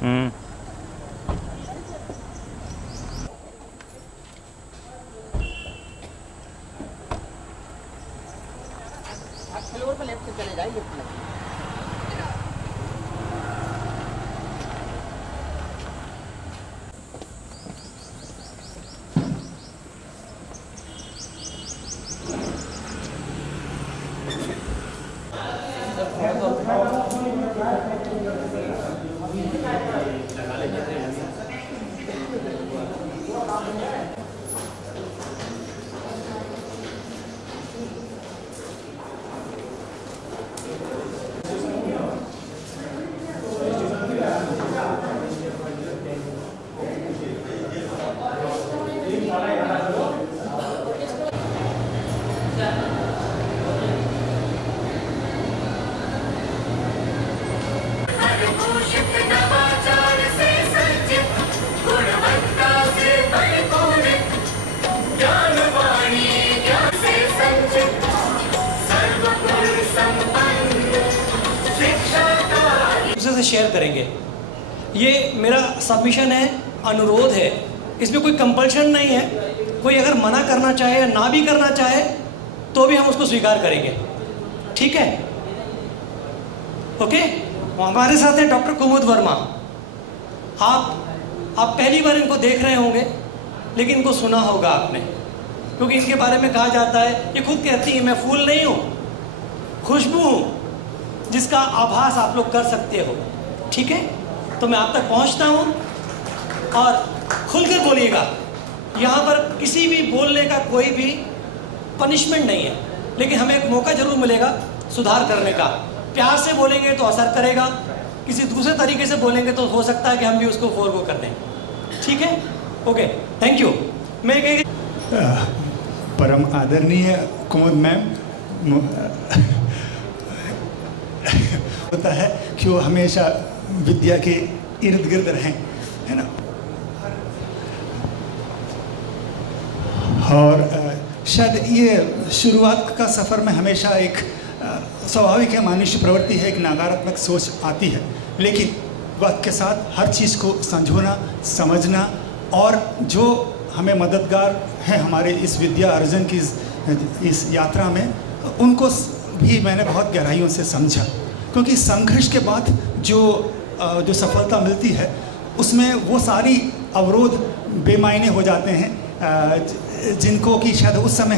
Floor पे left से चले जाइए लिफ्ट में। से शेयर करेंगे। ये मेरा सबमिशन है, अनुरोध है, इसमें कोई कंपल्शन नहीं है। कोई अगर मना करना चाहे या ना भी करना चाहे तो भी हम उसको स्वीकार करेंगे, ठीक है? ओके। हमारे साथ हैं डॉक्टर कुमुद वर्मा। आप पहली बार इनको देख रहे होंगे, लेकिन इनको सुना होगा आपने, क्योंकि इनके बारे में कहा जाता है, ये खुद कहती है मैं फूल नहीं हूँ, खुशबू हूँ, जिसका आभास आप लोग कर सकते हो, ठीक है? तो मैं आप तक पहुंचता हूं और खुलकर बोलिएगा। यहाँ पर किसी भी बोलने का कोई भी पनिशमेंट नहीं है, लेकिन हमें एक मौका जरूर मिलेगा सुधार करने का। प्यार से बोलेंगे तो असर करेगा, किसी दूसरे तरीके से बोलेंगे तो हो सकता है कि हम भी उसको फॉरगो कर दें, ठीक है? Okay, thank you. मैं परम आदरणीय कुमुद मैम होता है कि वो हमेशा विद्या के इर्द गिर्द रहें, है ना? और शायद ये शुरुआत का सफ़र में हमेशा एक स्वाभाविक है, मानुष्य प्रवृत्ति है, एक नकारात्मक सोच आती है, लेकिन वक्त के साथ हर चीज़ को समझना, समझना, और जो हमें मददगार हैं हमारे इस विद्या अर्जन की इस यात्रा में, उनको भी मैंने बहुत गहराइयों से समझा। क्योंकि संघर्ष के बाद जो सफलता मिलती है, उसमें वो सारी अवरोध बेमायने हो जाते हैं, जिनको कि शायद उस समय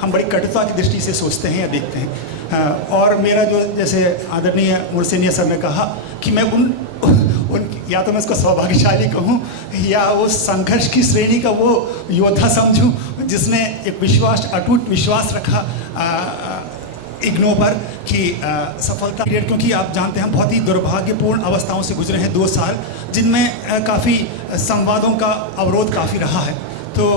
हम बड़ी कटुता की दृष्टि से सोचते हैं या देखते हैं। और मेरा जो, जैसे आदरणीय मुर्सेनिया सर ने कहा कि मैं उन या तो मैं उसको सौभाग्यशाली कहूँ या वो संघर्ष की श्रेणी का वो योद्धा समझूँ जिसने एक विश्वास, अटूट विश्वास रखा इग्नो पर कि सफलता पीरियड, क्योंकि आप जानते हैं बहुत ही दुर्भाग्यपूर्ण अवस्थाओं से गुजरे हैं 2 साल, जिनमें काफ़ी संवादों का अवरोध काफ़ी रहा है। तो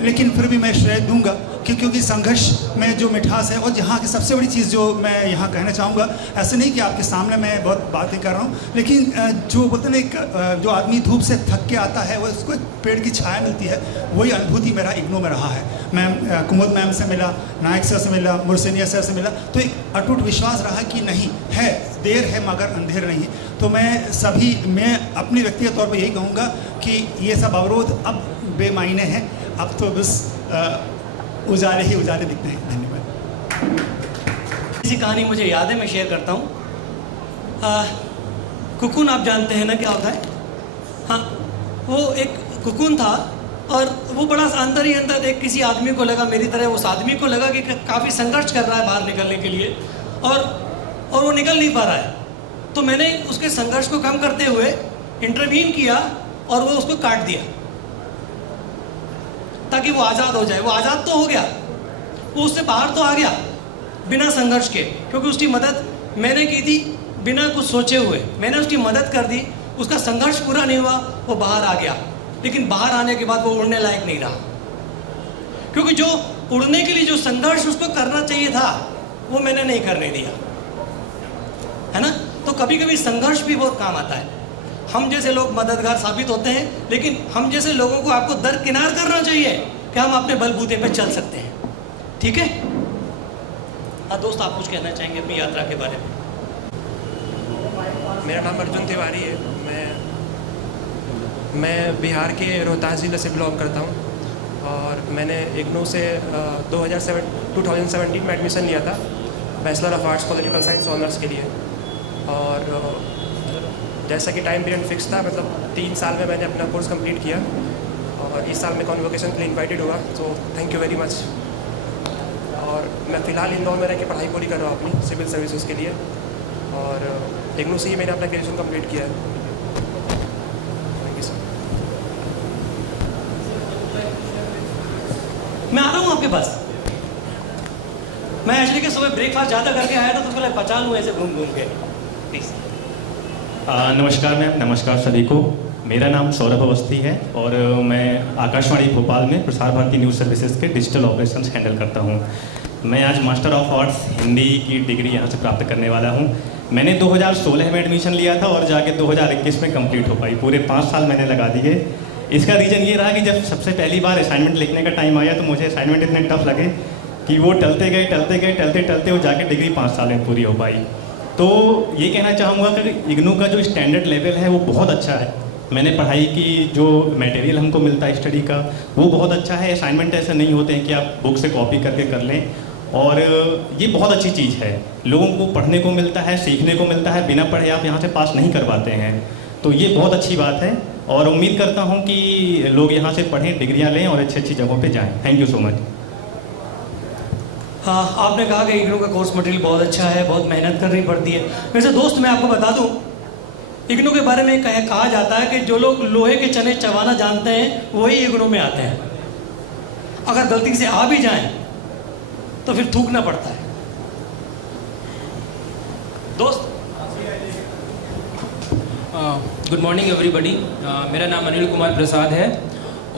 लेकिन फिर भी मैं श्रेय दूंगा क्योंकि संघर्ष में जो मिठास है, और यहाँ की सबसे बड़ी चीज़ जो मैं यहाँ कहना चाहूँगा, ऐसे नहीं कि आपके सामने मैं बहुत बातें कर रहा हूँ, लेकिन जो बोलते हैं ना, जो आदमी धूप से थक के आता है, वो उसको एक पेड़ की छाया मिलती है, वही अनुभूति मेरा इग्नो में रहा है। मैं कुमुद मैम से मिला, नायक सर से मिला, मुर्सेनिया सर से मिला, तो एक अटूट विश्वास रहा कि नहीं है, देर है मगर अंधेर नहीं। तो मैं अपने व्यक्तिगत तौर पर यही कहूँगा कि ये सब अवरोध अब बेमायने हैं, अब तो बस उजाले ही उजाले दिखते हैं। धन्यवाद। इसी कहानी मुझे याद है, मैं शेयर करता हूँ। कुकुन आप जानते हैं ना क्या होता है? हाँ, वो एक कुकुन था और वो बड़ा अंदर ही अंदर एक किसी आदमी को लगा, मेरी तरह उस आदमी को लगा कि काफ़ी संघर्ष कर रहा है बाहर निकलने के लिए, और वो निकल नहीं पा रहा है। तो मैंने उसके संघर्ष को कम करते हुए इंटरवीन किया और वो उसको काट दिया ताकि वो आज़ाद हो जाए। वो आज़ाद तो हो गया, वो उससे बाहर तो आ गया बिना संघर्ष के, क्योंकि उसकी मदद मैंने की थी बिना कुछ सोचे हुए। मैंने उसकी मदद कर दी, उसका संघर्ष पूरा नहीं हुआ, वो बाहर आ गया। लेकिन बाहर आने के बाद वो उड़ने लायक नहीं रहा, क्योंकि जो उड़ने के लिए जो संघर्ष उसको करना चाहिए था वो मैंने नहीं करने दिया, है ना? तो कभी कभी संघर्ष भी बहुत काम आता है। हम जैसे लोग मददगार साबित होते हैं, लेकिन हम जैसे लोगों को आपको दरकिनार करना चाहिए कि हम अपने बलबूते पे चल सकते हैं, ठीक है? हाँ दोस्त, आप कुछ कहना चाहेंगे अपनी यात्रा के बारे में? मेरा नाम अर्जुन तिवारी है। मैं मैं बिहार के रोहतास ज़िले से बिलोंग करता हूँ और मैंने इग्नू से 2017 में एडमिशन लिया था bachelor of arts political science honours के लिए। और जैसा कि टाइम पीरियड फिक्स था, मतलब 3 साल में मैंने अपना कोर्स कंप्लीट किया और इस साल में कॉन्वोकेशन के लिए इन्वाइटेड हुआ, तो थैंक यू वेरी मच। और मैं फ़िलहाल इंदौर में रह के पढ़ाई पूरी कर रहा हूँ अपनी सिविल सर्विसेज के लिए और इग्नू से ही मैंने अपना ग्रेजुएशन कंप्लीट किया है। मैं आ रहा हूँ आपके पास। मैं एक्चुअली के सुबह ब्रेकफास्ट ज़्यादा करके आया था तो उसको पचा लूँ ऐसे घूम घूम के। प्लीज़। नमस्कार मैम, नमस्कार सभी को। मेरा नाम सौरभ अवस्थी है और मैं आकाशवाणी भोपाल में प्रसार भारती न्यूज़ सर्विसेज के डिजिटल ऑपरेशंस हैंडल करता हूँ। मैं आज मास्टर ऑफ आर्ट्स हिंदी की डिग्री यहाँ से प्राप्त करने वाला हूँ। मैंने 2016 में एडमिशन लिया था और जाके 2021 में कंप्लीट हो पाई। पूरे 5 साल मैंने लगा दिए। इसका रीज़न ये रहा कि जब सबसे पहली बार असाइनमेंट लिखने का टाइम आया तो मुझे असाइनमेंट इतने टफ लगे कि वो टलते वो जाके डिग्री 5 साल में पूरी हो पाई। तो ये कहना चाहूँगा कि इग्नू का जो स्टैंडर्ड लेवल है वो बहुत अच्छा है। मैंने पढ़ाई की, जो मटेरियल हमको मिलता है स्टडी का वो बहुत अच्छा है। असाइनमेंट ऐसे नहीं होते हैं कि आप बुक से कॉपी करके कर लें और ये बहुत अच्छी चीज़ है। लोगों को पढ़ने को मिलता है, सीखने को मिलता है। बिना पढ़े आप यहाँ से पास नहीं कर पाते हैं, तो ये बहुत अच्छी बात है और उम्मीद करता हूँ कि लोग यहाँ से पढ़ें, डिग्रियाँ लें और अच्छी अच्छी जगहों पे जाएं। Thank you so much. हाँ, आपने कहा कि इग्नू का कोर्स मटेरियल बहुत अच्छा है, बहुत मेहनत करनी पड़ती है। वैसे दोस्त मैं आपको बता दूँ, इग्नू के बारे में कहा जाता है कि जो लोग लोहे के चने चबाना जानते हैं वही इग्नू में आते हैं। अगर गलती से आ भी जाएं तो फिर थूकना पड़ता है। दोस्त। Good morning everybody. मेरा नाम अनिल कुमार प्रसाद है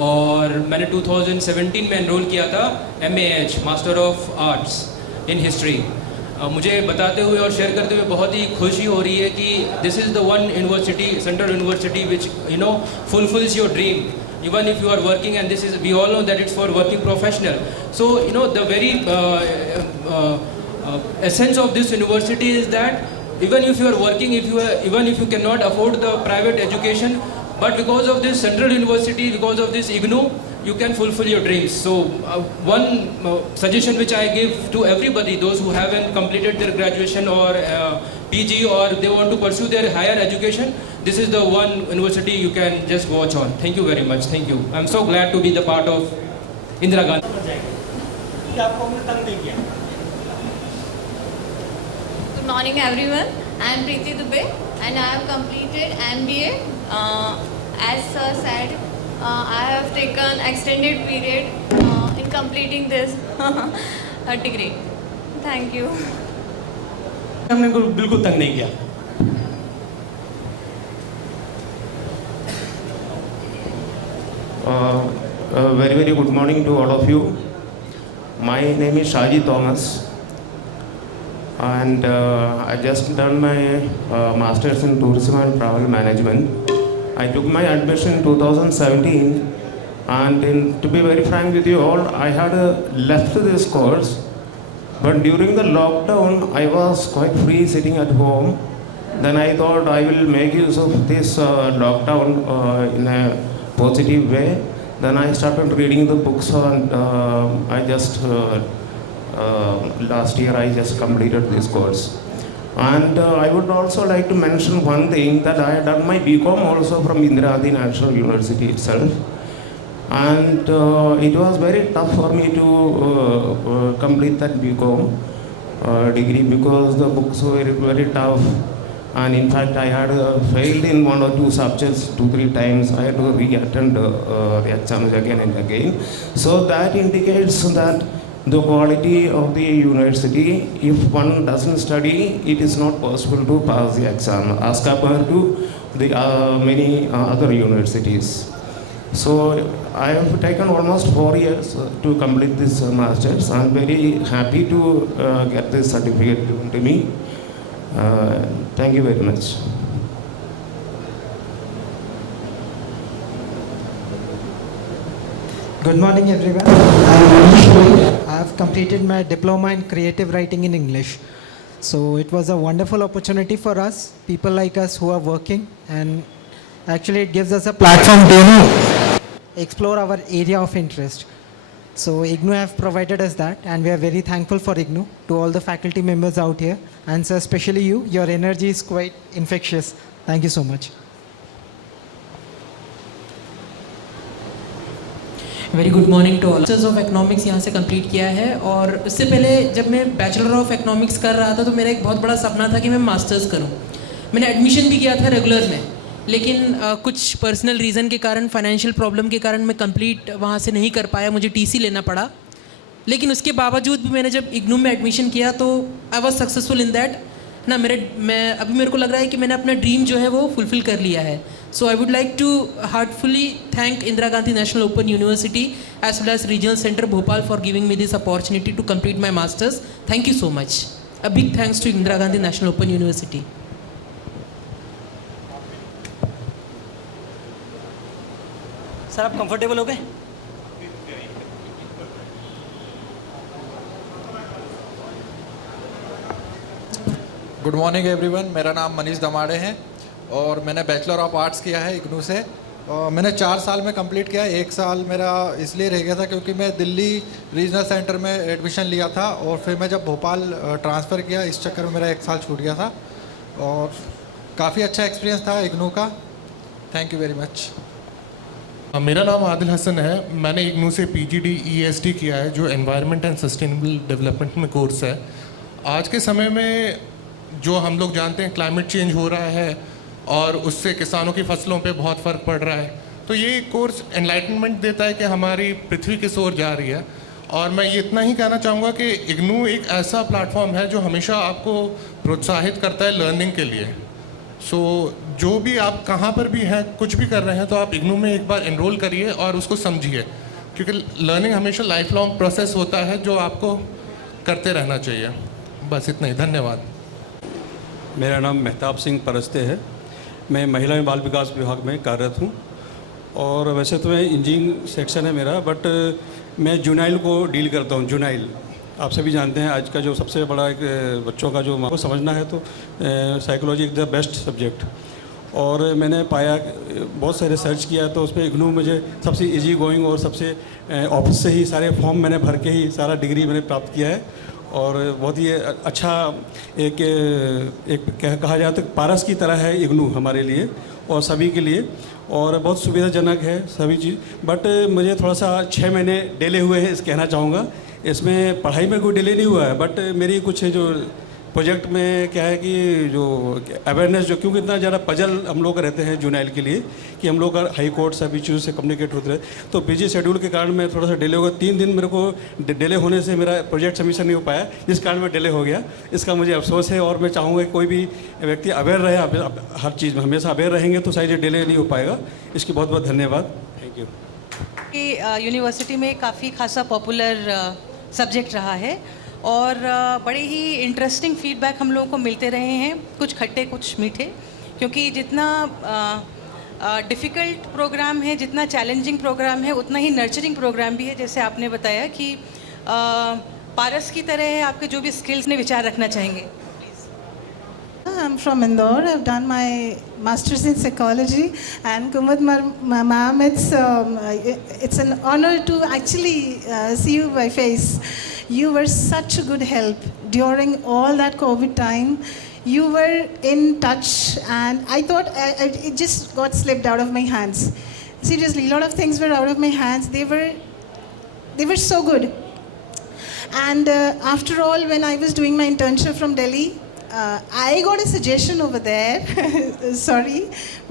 और मैंने 2017 में एनरोल किया था MAH master of arts in history. मुझे बताते हुए और शेयर करते हुए बहुत ही खुशी हो रही है कि this is the one university, central university which fulfills your dream even if you are working, and this is, we all know that it's for working professional. So the very essence of this university is that even if you are working, even if you cannot afford the private education, but because of this central university, because of this IGNOU, you can fulfill your dreams. So one suggestion which I give to everybody, those who haven't completed their graduation or PG, or they want to pursue their higher education, this is the one university you can just watch on. Thank you very much. Thank you. I'm so glad to be the part of Indira Gandhi. Good morning everyone. I am Preeti Dubey and I have completed MBA. As sir said, I have taken extended period in completing this degree. Thank you. हमने बिल्कुल तंग नहीं किया। Very good morning to all of you. My name is Shaji Thomas and I just done my Masters in Tourism and Travel Management. I took my admission in 2017 and to be very frank with you all, I had left this course, but during the lockdown I was quite free sitting at home. Then I thought I will make use of this lockdown in a positive way. Then I started reading the books and I just last year I just completed this course. And I would also like to mention one thing, that I had done my BCom also from Indira Gandhi National University itself. And it was very tough for me to complete that BCom degree because the books were very tough. And in fact, I had failed in 1 or 2 subjects 2-3 times. I had to re-attend the exams again and again. So that indicates that the quality of the university, if one doesn't study, it is not possible to pass the exam as compared to the many other universities. So I have taken almost 4 years to complete this master's. I am very happy to get this certificate given to me. Thank you very much. Good morning everyone. I am Manish Purohit. I have completed my diploma in creative writing in English. So it was a wonderful opportunity for us, people like us who are working, and Actually, it gives us a platform to explore our area of interest. So IGNOU have provided us that, and we are very thankful for IGNOU, to all the faculty members out here, and sir, especially you. Your energy is quite infectious. Thank you so much. Very good morning to all. Bachelors of economics यहाँ से complete किया है, और इससे पहले जब मैं bachelor of economics कर रहा था तो मेरा एक बहुत बड़ा सपना था कि मैं मास्टर्स करूँ। मैंने एडमिशन भी किया था रेगुलर में, लेकिन कुछ पर्सनल रीज़न के कारण, फाइनेंशियल प्रॉब्लम के कारण मैं कंप्लीट वहाँ से नहीं कर पाया, मुझे टीसी लेना पड़ा। लेकिन उसके बावजूद भी मैंने जब इग्नू में एडमिशन किया तो I was successful in that ना। अभी मेरे को लग रहा है कि मैंने अपना ड्रीम जो है वो फुलफ़िल कर लिया है। So I would like to heartfully thank Indira Gandhi national open university as well as regional centre Bhopal for giving me this opportunity to complete my masters. Thank you so much. A big thanks to Indira Gandhi national open university. Sir आप comfortable हो गए? Good morning everyone, मेरा नाम मनीष दमाड़े है और मैंने bachelor of arts किया है इग्नू से। मैंने 4 साल में कंप्लीट किया। 1 साल मेरा इसलिए रह गया था क्योंकि मैं दिल्ली रीजनल सेंटर में एडमिशन लिया था और फिर मैं जब भोपाल ट्रांसफ़र किया, इस चक्कर में मेरा 1 साल छूट गया था। और काफ़ी अच्छा एक्सपीरियंस था इग्नू का। Thank you very much. मेरा नाम आदिल हसन है। मैंने इग्नू से PGD ESD किया है, जो एनवायरनमेंट एंड सस्टेनेबल डेवलपमेंट में कोर्स है। आज के समय में जो हम लोग जानते हैं क्लाइमेट चेंज हो रहा है और उससे किसानों की फसलों पे बहुत फ़र्क पड़ रहा है, तो ये कोर्स एनलाइटनमेंट देता है कि हमारी पृथ्वी किस ओर जा रही है। और मैं ये इतना ही कहना चाहूँगा कि इग्नू एक ऐसा प्लेटफॉर्म है जो हमेशा आपको प्रोत्साहित करता है लर्निंग के लिए। सो जो भी आप कहाँ पर भी हैं, कुछ भी कर रहे हैं, तो आप इग्नू में एक बार एनरोल करिए और उसको समझिए, क्योंकि लर्निंग हमेशा लाइफ लॉन्ग प्रोसेस होता है जो आपको करते रहना चाहिए। बस इतना ही, धन्यवाद। मेरा नाम मेहताब सिंह परस्ते है। मैं महिला एवं बाल विकास विभाग में कार्यरत हूँ और वैसे तो मैं इंजीनियरिंग सेक्शन है मेरा, बट मैं जुनाइल को डील करता हूँ। जुनाइल आप सभी जानते हैं आज का जो सबसे बड़ा एक बच्चों का जो को समझना है तो psychology is the best subject. और मैंने पाया, बहुत सारे रिसर्च किया तो उसमें इग्नू मुझे सबसे इजी गोइंग और सबसे ऑफिस से ही सारे फॉर्म मैंने भर के ही सारा डिग्री मैंने प्राप्त किया है। और बहुत ही अच्छा एक कहा जाए तो पारस की तरह है इग्नू हमारे लिए और सभी के लिए, और बहुत सुविधाजनक है सभी चीज़। बट मुझे थोड़ा सा 6 महीने डिले हुए हैं, इस कहना चाहूँगा। इसमें पढ़ाई में कोई डिले नहीं हुआ है, बट मेरी कुछ जो प्रोजेक्ट में क्या है कि जो अवेयरनेस जो, क्योंकि इतना ज़्यादा पजल हम लोग रहते हैं जुनाइल के लिए कि हम लोग हाई कोर्ट सभी चीज़ों से कम्युनिकेट होते रहे, तो बिजी शेड्यूल के कारण मैं थोड़ा सा डिले हो गया। 3 दिन मेरे को डिले होने से मेरा प्रोजेक्ट सबमिशन नहीं हो पाया, जिस कारण मैं डिले हो गया। इसका मुझे अफसोस है और मैं चाहूँगा कोई भी व्यक्ति अवेयर रहे, हर चीज़ में हमेशा अवेयर रहेंगे तो शायद डिले नहीं हो पाएगा। इसकी बहुत बहुत धन्यवाद। Thank you. यूनिवर्सिटी में काफ़ी खासा पॉपुलर सब्जेक्ट रहा है और बड़े ही इंटरेस्टिंग फीडबैक हम लोगों को मिलते रहे हैं, कुछ खट्टे कुछ मीठे, क्योंकि जितना डिफ़िकल्ट प्रोग्राम है, जितना चैलेंजिंग प्रोग्राम है, उतना ही नर्चरिंग प्रोग्राम भी है। जैसे आपने बताया कि पारस की तरह है, आपके जो भी स्किल्स ने विचार रखना चाहेंगे। I'm from Indore. I've done my master's in psychology, and Kumud ma'am, it's an honor to actually see you by face. You were such a good help during all that COVID time. You were in touch, and I thought it just got slipped out of my hands. Seriously, a lot of things were out of my hands. They were so good. And after all, when I was doing my internship from Delhi, I got a suggestion over there. Sorry,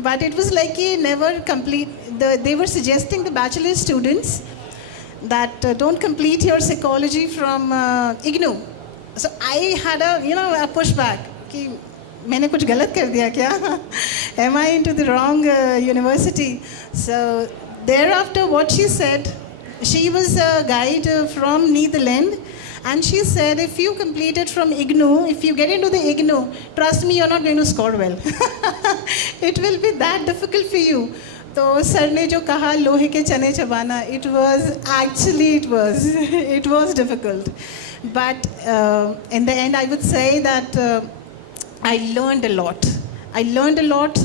but it was like a never complete. They were suggesting the bachelor students that don't complete your psychology from IGNOU. So I had a pushback. कि मैंने कुछ गलत कर दिया क्या? Am I into the wrong university? So thereafter, what she said, she was a guide from Netherlands. And she said, if you complete it from IGNOU, if you get into the IGNOU, trust me, you're not going to score well. It will be that difficult for you. तो sir ने जो कहा लोहे के चने चबाना, it was difficult. But in the end, I would say that I learned a lot.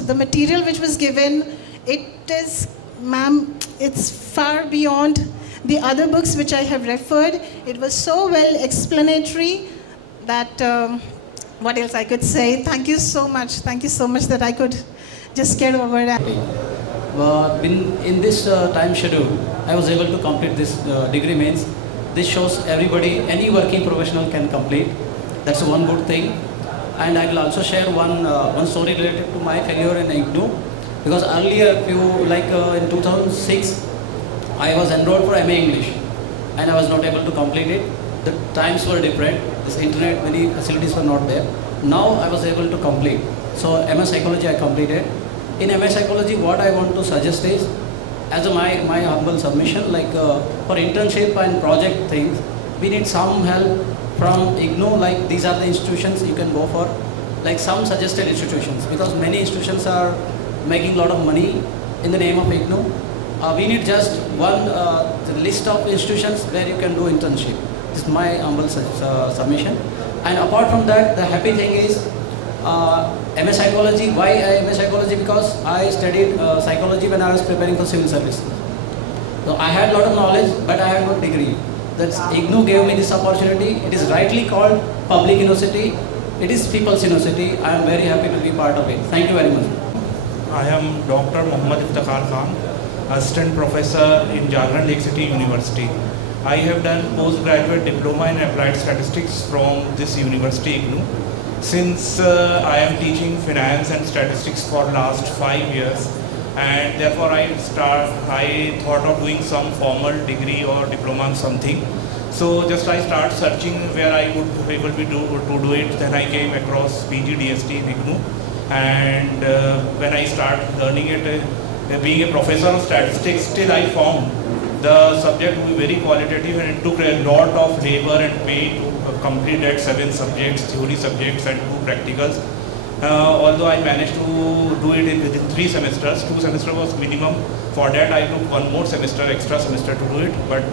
The material which was given it is, ma'am, it's far beyond the other books which I have referred. It was so well explanatory that what else I could say. Thank you so much. Thank you so much that I could just get over that. In this time schedule, I was able to complete this degree. Means this shows everybody, any working professional can complete. That's one good thing. And I will also share one story related to my failure in IGNOU. Because earlier, in 2006, I was enrolled for MA English, and I was not able to complete it. The times were different. This internet, many facilities were not there. Now I was able to complete. So MS Psychology I completed. In MS Psychology, what I want to suggest is, as my humble submission, for internship and project things, we need some help from IGNOU. Like these are the institutions you can go for, like some suggested institutions, because many institutions are making a lot of money in the name of IGNOU. We need just one list of institutions where you can do internship. This is my humble submission. And apart from that, the happy thing is MS Psychology. Why MS Psychology? Because I studied psychology when I was preparing for civil service. So I had a lot of knowledge, but I had no degree. That's IGNOU gave me this opportunity. It is rightly called public university. It is people's university. I am very happy to be part of it. Thank you very much. I am Dr. Mohammad Iftikhar Khan, Assistant Professor in Jagran Lake City University. I have done postgraduate diploma in applied statistics from this university, IGNOU. Since I am teaching finance and statistics for last 5 years, and therefore I thought of doing some formal degree or diploma on something. So just I start searching where I would be able to do it. Then I came across PGDST in IGNOU, and when I started learning it, being a professor of statistics, still I found the subject to be very qualitative, and it took a lot of labor and pain to complete that 7 subjects, theory subjects and 2 practicals. Although I managed to do it within 3 semesters, 2 semesters was minimum. For that I took 1 more extra semester to do it, but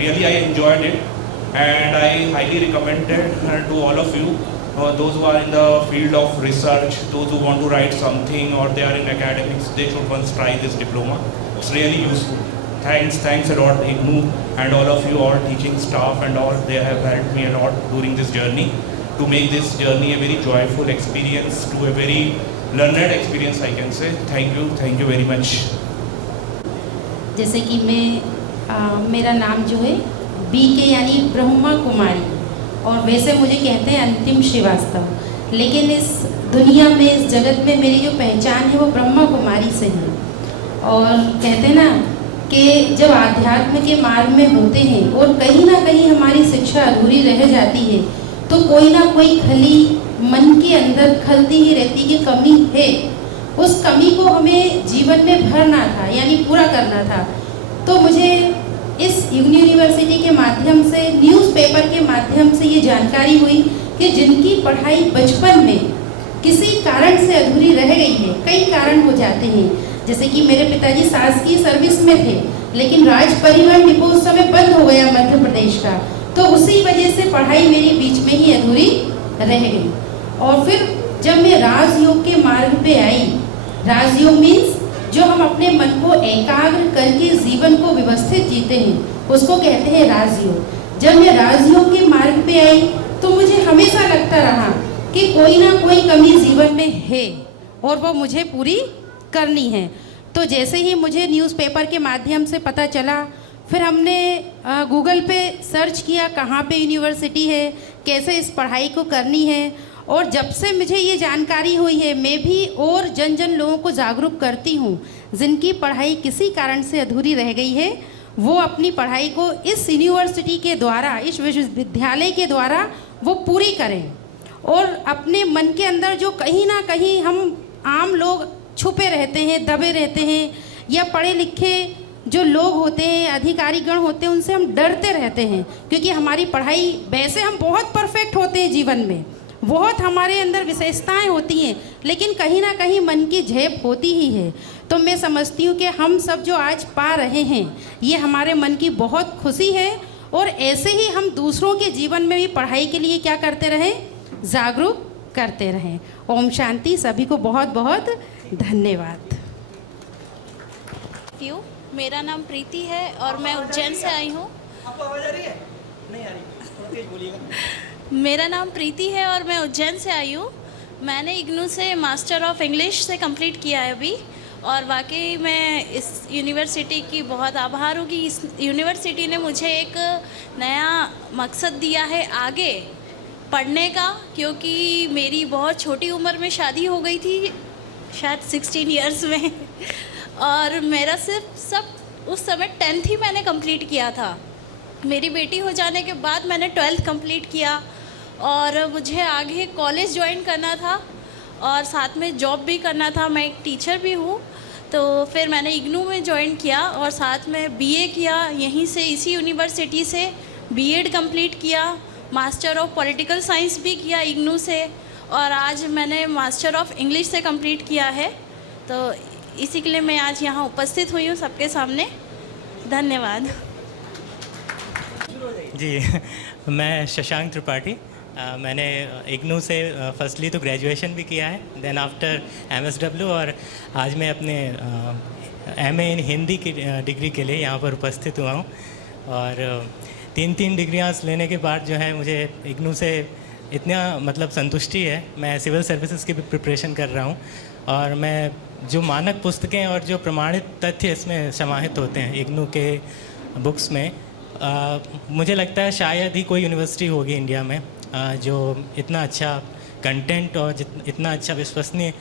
really I enjoyed it, and I highly recommend it to all of you. Those who are in the field of research, those who want to write something, or they are in academics, they should once try this diploma. It's really useful. Thanks a lot IGNOU and all of you, all teaching staff and all. They have helped me a lot during this journey to make this journey a very joyful experience, to a very learned experience, I can say. Thank you very much. जैसे कि मेरा नाम जो है BK यानी ब्रह्मा कुमारी, और वैसे मुझे कहते हैं अंतिम श्रीवास्तव, लेकिन इस दुनिया में, इस जगत में मेरी जो पहचान है वो ब्रह्मा कुमारी से है। और कहते हैं ना कि जब आध्यात्म के मार्ग में होते हैं और कहीं ना कहीं हमारी शिक्षा अधूरी रह जाती है, तो कोई ना कोई खली मन के अंदर खलती ही रहती कि कमी है। उस कमी को हमें जीवन में भरना था, यानी पूरा करना था। तो मुझे इस IGNOU यूनिवर्सिटी के माध्यम से, न्यूज़पेपर के माध्यम से ये जानकारी हुई कि जिनकी पढ़ाई बचपन में किसी कारण से अधूरी रह गई है, कई कारण हो जाते हैं। जैसे कि मेरे पिताजी शासकीय सर्विस में थे, लेकिन राज परिवहन डिपो उस समय बंद हो गया मध्य प्रदेश का, तो उसी वजह से पढ़ाई मेरी बीच में ही अधूरी रह गई। और फिर जब मैं राजयोग के मार्ग पे आई, राजयोग मीन्स जो हम अपने मन को एकाग्र करके जीवन को व्यवस्थित जीते हैं, उसको कहते हैं राजयोग। जब मैं राजयोग के मार्ग पे आई तो मुझे हमेशा लगता रहा कि कोई ना कोई कमी जीवन में है और वो मुझे पूरी करनी है। तो जैसे ही मुझे न्यूज़पेपर के माध्यम से पता चला, फिर हमने गूगल पे सर्च किया कहाँ पे यूनिवर्सिटी है, कैसे इस पढ़ाई को करनी है। और जब से मुझे ये जानकारी हुई है, मैं भी और जन लोगों को जागरूक करती हूँ जिनकी पढ़ाई किसी कारण से अधूरी रह गई है, वो अपनी पढ़ाई को इस यूनिवर्सिटी के द्वारा, इस विश्वविद्यालय के द्वारा वो पूरी करें। और अपने मन के अंदर जो कहीं ना कहीं हम आम लोग छुपे रहते हैं, दबे रहते हैं, या पढ़े लिखे जो लोग होते हैं, अधिकारीगण होते हैं, उनसे हम डरते रहते हैं, क्योंकि हमारी पढ़ाई, वैसे हम बहुत परफेक्ट होते हैं जीवन में, बहुत हमारे अंदर विशेषताएं होती हैं, लेकिन कहीं ना कहीं मन की झेप होती ही है। तो मैं समझती हूँ कि हम सब जो आज पा रहे हैं, ये हमारे मन की बहुत खुशी है। और ऐसे ही हम दूसरों के जीवन में भी पढ़ाई के लिए क्या करते रहें, जागरूक करते रहें। ओम शांति। सभी को बहुत बहुत धन्यवाद। यू, मेरा नाम प्रीति है और मैं उज्जैन से आई हूँ। आपको आवाज़ आ रही है? नहीं आ रही, थोड़ा तेज बोलिएगा। मेरा नाम प्रीति है और मैं उज्जैन से आई हूँ। मैंने इग्नू से मास्टर ऑफ इंग्लिश से कंप्लीट किया है अभी, और वाकई मैं इस यूनिवर्सिटी की बहुत आभार हूँ कि इस यूनिवर्सिटी ने मुझे एक नया मकसद दिया है आगे पढ़ने का, क्योंकि मेरी बहुत छोटी उम्र में शादी हो गई थी, शायद 16 इयर्स में और मेरा सिर्फ उस समय 10th ही मैंने कंप्लीट किया था। मेरी बेटी हो जाने के बाद मैंने 12th कंप्लीट किया और मुझे आगे कॉलेज ज्वाइन करना था और साथ में जॉब भी करना था। मैं एक टीचर भी हूँ, तो फिर मैंने इग्नू में ज्वाइन किया और साथ में बीए किया यहीं से, इसी यूनिवर्सिटी से बीएड कंप्लीट किया, मास्टर ऑफ पॉलिटिकल साइंस भी किया इग्नू से, और आज मैंने मास्टर ऑफ इंग्लिश से कंप्लीट किया है। तो इसी के लिए मैं आज यहाँ उपस्थित हुई हूँ सबके सामने। धन्यवाद। जी मैं शशांक त्रिपाठी। मैंने इग्नू से फर्स्टली तो ग्रेजुएशन भी किया है, देन आफ्टर MSW, और आज मैं अपने MA इन हिंदी की डिग्री के लिए यहाँ पर उपस्थित हुआ हूँ। और 3 डिग्रियाँ लेने के बाद जो है मुझे इग्नू से इतना मतलब संतुष्टि है। मैं सिविल सर्विसेज की भी प्रिपरेशन कर रहा हूँ और मैं जो मानक पुस्तकें और जो प्रमाणित तथ्य इसमें समाहित होते हैं इग्नू के बुक्स में, मुझे लगता है शायद ही कोई यूनिवर्सिटी होगी इंडिया में जो इतना अच्छा कंटेंट और इतना अच्छा विश्वसनीय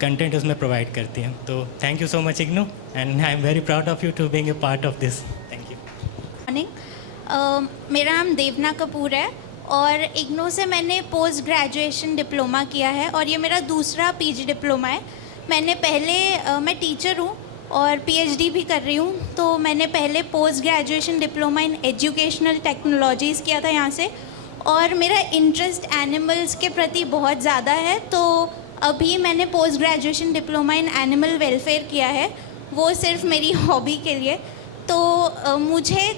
कंटेंट उसमें प्रोवाइड करती है। तो thank you so much IGNOU, and I am very proud of you to being a part of this. Thank you. Morning, मेरा नाम देवना कपूर है और इग्नू से मैंने पोस्ट ग्रेजुएशन डिप्लोमा किया है और ये मेरा दूसरा पीजी डिप्लोमा है। मैंने पहले मैं टीचर हूँ और पीएचडी भी कर रही हूँ, तो मैंने पहले post graduation diploma in educational technologies किया था यहाँ से, और मेरा इंटरेस्ट एनिमल्स के प्रति बहुत ज़्यादा है। तो अभी मैंने post graduation diploma in animal welfare किया है, वो सिर्फ मेरी हॉबी के लिए। तो मुझे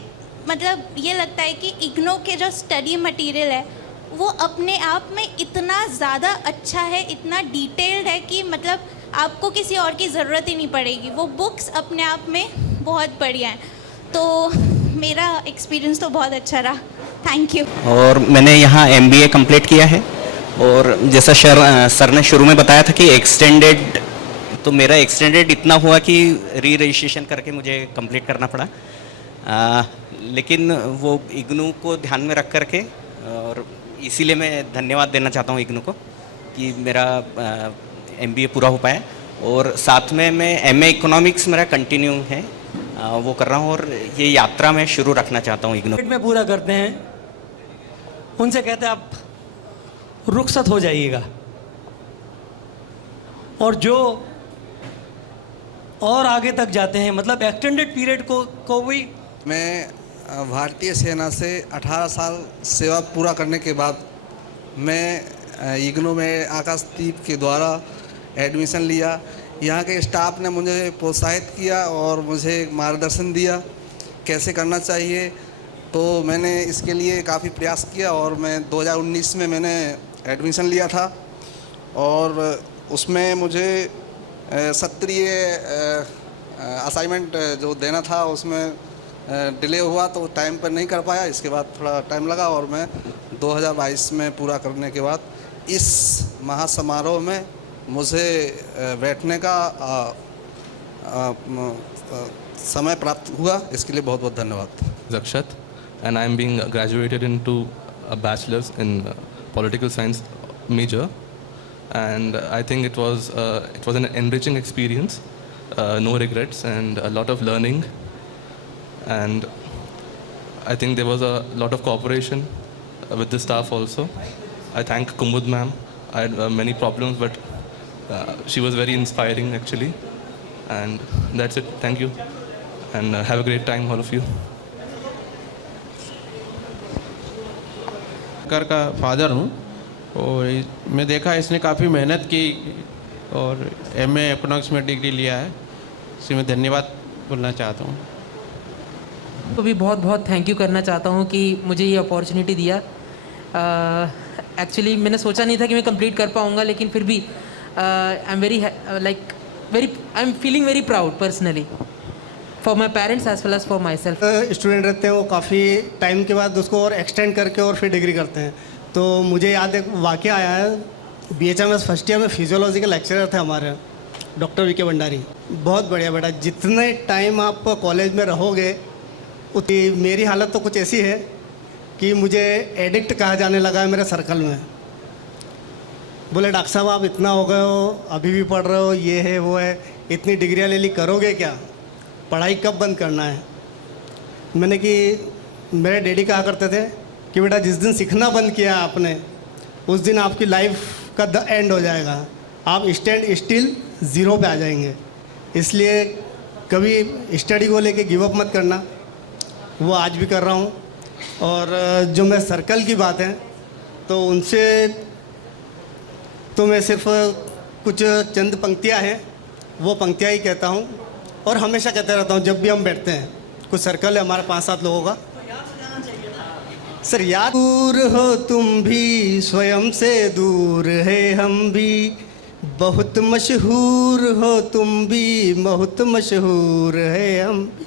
मतलब ये लगता है कि इग्नू के जो स्टडी मटेरियल है वो अपने आप में इतना ज़्यादा अच्छा है, इतना डिटेल्ड है कि मतलब आपको किसी और की ज़रूरत ही नहीं पड़ेगी। वो बुक्स अपने आप में बहुत बढ़िया हैं, तो मेरा एक्सपीरियंस तो बहुत अच्छा रहा। Thank you. और मैंने यहाँ MBA कंप्लीट किया है, और जैसा सर ने शुरू में बताया था कि एक्सटेंडेड, तो मेरा एक्सटेंडेड इतना हुआ कि री रजिस्ट्रेशन करके मुझे कंप्लीट करना पड़ा। लेकिन वो इग्नू को ध्यान में रख करके, और इसीलिए मैं धन्यवाद देना चाहता हूँ इग्नू को कि मेरा MBA पूरा हो पाया, और साथ में मैं MA इकोनॉमिक्स मेरा कंटिन्यू है, वो कर रहा हूँ, और ये यात्रा मैं शुरू रखना चाहता हूँ इग्नू में पूरा करते हैं। उनसे कहते हैं आप रुखसत हो जाइएगा, और जो और आगे तक जाते हैं मतलब एक्सटेंडेड पीरियड को भी। मैं भारतीय सेना से 18 साल सेवा पूरा करने के बाद मैं इग्नू में आकाशदीप के द्वारा एडमिशन लिया। यहाँ के स्टाफ ने मुझे प्रोत्साहित किया और मुझे मार्गदर्शन दिया कैसे करना चाहिए, तो मैंने इसके लिए काफ़ी प्रयास किया और मैं 2019 में मैंने एडमिशन लिया था, और उसमें मुझे सत्रीय असाइनमेंट जो देना था उसमें डिले हुआ, तो टाइम पर नहीं कर पाया। इसके बाद थोड़ा टाइम लगा और मैं 2022 में पूरा करने के बाद इस महासमारोह में मुझे बैठने का समय प्राप्त हुआ। इसके लिए बहुत बहुत धन्यवाद। Zakshat, and I am being graduated into a bachelor's in political science major, and I think it was an enriching experience, no regrets and a lot of learning, and I think there was a lot of cooperation with the staff also. I thank Kumud ma'am. I had many problems, but she was very inspiring actually, and that's it. Thank you, and have a great time all of you. का father हूँ और मैं देखा इसने काफ़ी मेहनत की और MA इकोनॉमिक्स में डिग्री लिया है, इसलिए मैं धन्यवाद बोलना चाहता हूँ। तो भी बहुत बहुत थैंक यू करना चाहता हूँ कि मुझे ये अपॉर्चुनिटी दिया। एक्चुअली मैंने सोचा नहीं था कि मैं कंप्लीट कर पाऊँगा, लेकिन फिर भी I am very like I am feeling very proud personally for my parents as well as for myself. Student रहते हैं वो काफ़ी टाइम के बाद उसको और एक्सटेंड करके और फिर डिग्री करते हैं। तो मुझे याद एक वाक़या आया है, BHMS फर्स्ट ईयर में फिजियोलॉजी के लेक्चरर थे हमारे डॉक्टर VK भंडारी। बहुत बढ़िया बेटा, जितने टाइम आप कॉलेज में रहोगे उतनी मेरी हालत तो कुछ ऐसी है कि मुझे एडिक्ट कहा जाने लगा है मेरे सर्कल में। बोले डॉक्टर साहब आप इतना हो गए हो, अभी भी पढ़ रहे हो, ये है वो है, इतनी डिग्रियाँ ले ली, करोगे क्या, पढ़ाई कब बंद करना है। मैंने कि मेरे डैडी कहा करते थे कि बेटा जिस दिन सीखना बंद किया आपने उस दिन आपकी लाइफ का द एंड हो जाएगा, आप स्टैंड स्टिल ज़ीरो पे आ जाएंगे। इसलिए कभी स्टडी को लेके गिव अप मत करना, वो आज भी कर रहा हूँ। और जो मैं सर्कल की बात है तो उनसे तो मैं सिर्फ कुछ चंद पंक्तियाँ हैं वो पंक्तियाँ ही कहता हूँ और हमेशा कहता रहता हूँ जब भी हम बैठते हैं। कुछ सर्कल है हमारे 5-7 लोगों का। सर याद दूर हो तुम भी, स्वयं से दूर है हम भी, बहुत मशहूर हो तुम भी, बहुत मशहूर है हम भी,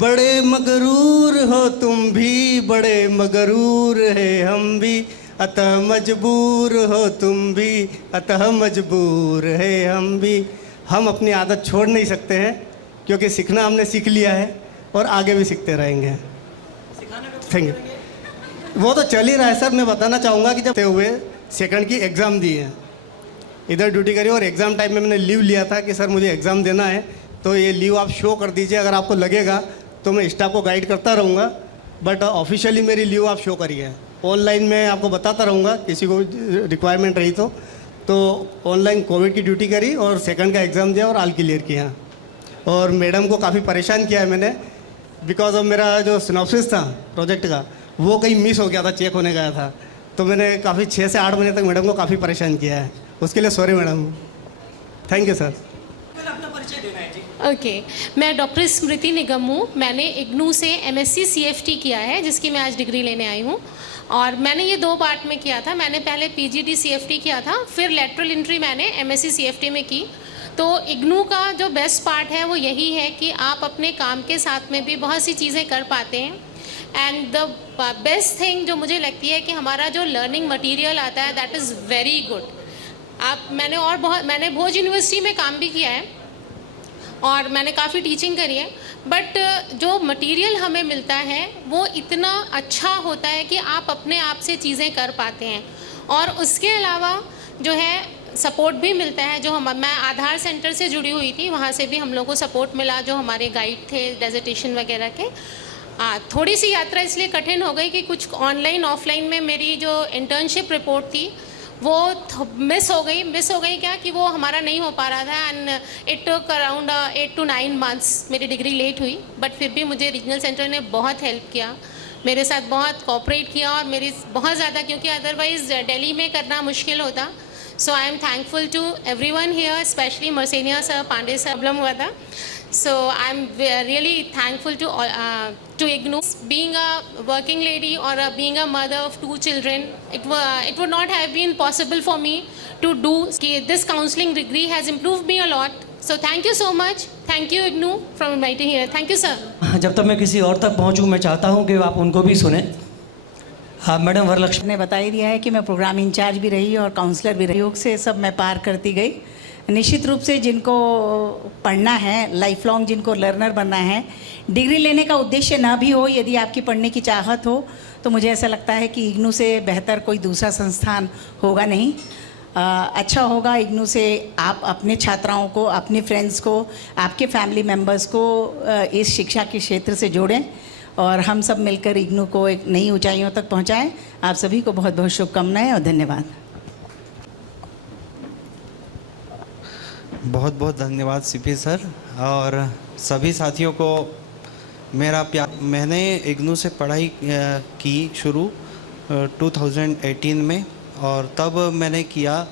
बड़े मगरूर हो तुम भी, बड़े मगरूर है हम भी, अतः मजबूर हो तुम भी, अतः मजबूर है हम भी। हम अपनी आदत छोड़ नहीं सकते हैं क्योंकि सीखना हमने सीख लिया है और आगे भी सीखते रहेंगे। Thank you. वो तो चल ही रहा है सर। मैं बताना चाहूँगा कि जब हुए सेकंड की एग्ज़ाम दी है, इधर ड्यूटी करी और एग्ज़ाम टाइम में मैंने लीव लिया था कि सर मुझे एग्ज़ाम देना है तो ये लीव आप शो कर दीजिए, अगर आपको लगेगा तो मैं स्टाफ को गाइड करता रहूँगा, बट ऑफिशियली मेरी लीव आप शो करिए। ऑनलाइन में आपको बताता रहूँगा किसी को रिक्वायरमेंट रही तो ऑनलाइन कोविड की ड्यूटी करी और सेकंड का एग्ज़ाम दिया और ऑल क्लियर किया। और मैडम को काफ़ी परेशान किया है मैंने, बिकॉज ऑफ मेरा जो सिनॉप्सिस था प्रोजेक्ट का वो कहीं मिस हो गया था, चेक होने गया था, तो मैंने काफ़ी 6 से 8 महीने तक मैडम को काफ़ी परेशान किया है। उसके लिए sorry madam. Thank you sir. Okay मैं डॉक्टर स्मृति निगम हूँ। मैंने इग्नू से MSc CFT किया है जिसकी मैं आज डिग्री लेने आई हूँ। और मैंने ये 2 पार्ट में किया था। मैंने पहले PGD CFT किया था, फिर लेटरल एंट्री मैंने MSc CFT में की। तो इग्नू का जो बेस्ट पार्ट है वो यही है कि आप अपने काम के साथ में भी बहुत सी चीज़ें कर पाते हैं। एंड द बेस्ट थिंग जो मुझे लगती है कि हमारा जो लर्निंग मटेरियल आता है दैट इज़ वेरी गुड। मैंने भोज यूनिवर्सिटी में काम भी किया है और मैंने काफ़ी टीचिंग करी है, बट जो मटेरियल हमें मिलता है वो इतना अच्छा होता है कि आप अपने आप से चीज़ें कर पाते हैं। और उसके अलावा जो है सपोर्ट भी मिलता है। मैं आधार सेंटर से जुड़ी हुई थी, वहाँ से भी हम लोग को सपोर्ट मिला, जो हमारे गाइड थे डेजर्टेशन वगैरह के। थोड़ी सी यात्रा इसलिए कठिन हो गई कि कुछ ऑनलाइन ऑफलाइन में मेरी जो इंटर्नशिप रिपोर्ट थी वो मिस हो गई क्या कि वो हमारा नहीं हो पा रहा था। And it took around 8 to 9 months मेरी डिग्री लेट हुई, बट फिर भी मुझे रीजनल सेंटर ने बहुत हेल्प किया, मेरे साथ बहुत कोऑपरेट किया और मेरी बहुत ज़्यादा, क्योंकि अदरवाइज़ दिल्ली में करना मुश्किल होता। So I am thankful to everyone here, specially Mersenia sir, Pandey sir, problem हुआ था। So I'm really thankful to IGNOU. Being a working lady or being a mother of 2 children, it would not have been possible for me to do. This counseling degree has improved me a lot. So thank you so much. Thank you IGNOU for inviting here. Thank you sir. जब तक मैं किसी और तक पहुंचूं, मैं चाहता हूं कि आप उनको भी सुने। हाँ मैडम वरलक्ष्मी ने बता ही दिया है कि मैं प्रोग्राम इंचार्ज भी रही और काउंसलर भी रही। योग से सब मैं पार करती गई। निश्चित रूप से जिनको पढ़ना है, लाइफ लॉन्ग जिनको लर्नर बनना है, डिग्री लेने का उद्देश्य ना भी हो, यदि आपकी पढ़ने की चाहत हो तो मुझे ऐसा लगता है कि इग्नू से बेहतर कोई दूसरा संस्थान होगा नहीं। अच्छा होगा इग्नू से आप अपने छात्राओं को, अपने फ्रेंड्स को, आपके फैमिली मेम्बर्स को इस शिक्षा के क्षेत्र से जोड़ें और हम सब मिलकर इग्नू को एक नई ऊंचाइयों तक पहुंचाएं। आप सभी को बहुत बहुत शुभकामनाएं और धन्यवाद। बहुत बहुत धन्यवाद सीपी सर और सभी साथियों को मेरा प्यार। मैंने इग्नू से पढ़ाई की शुरू 2018 में और तब मैंने किया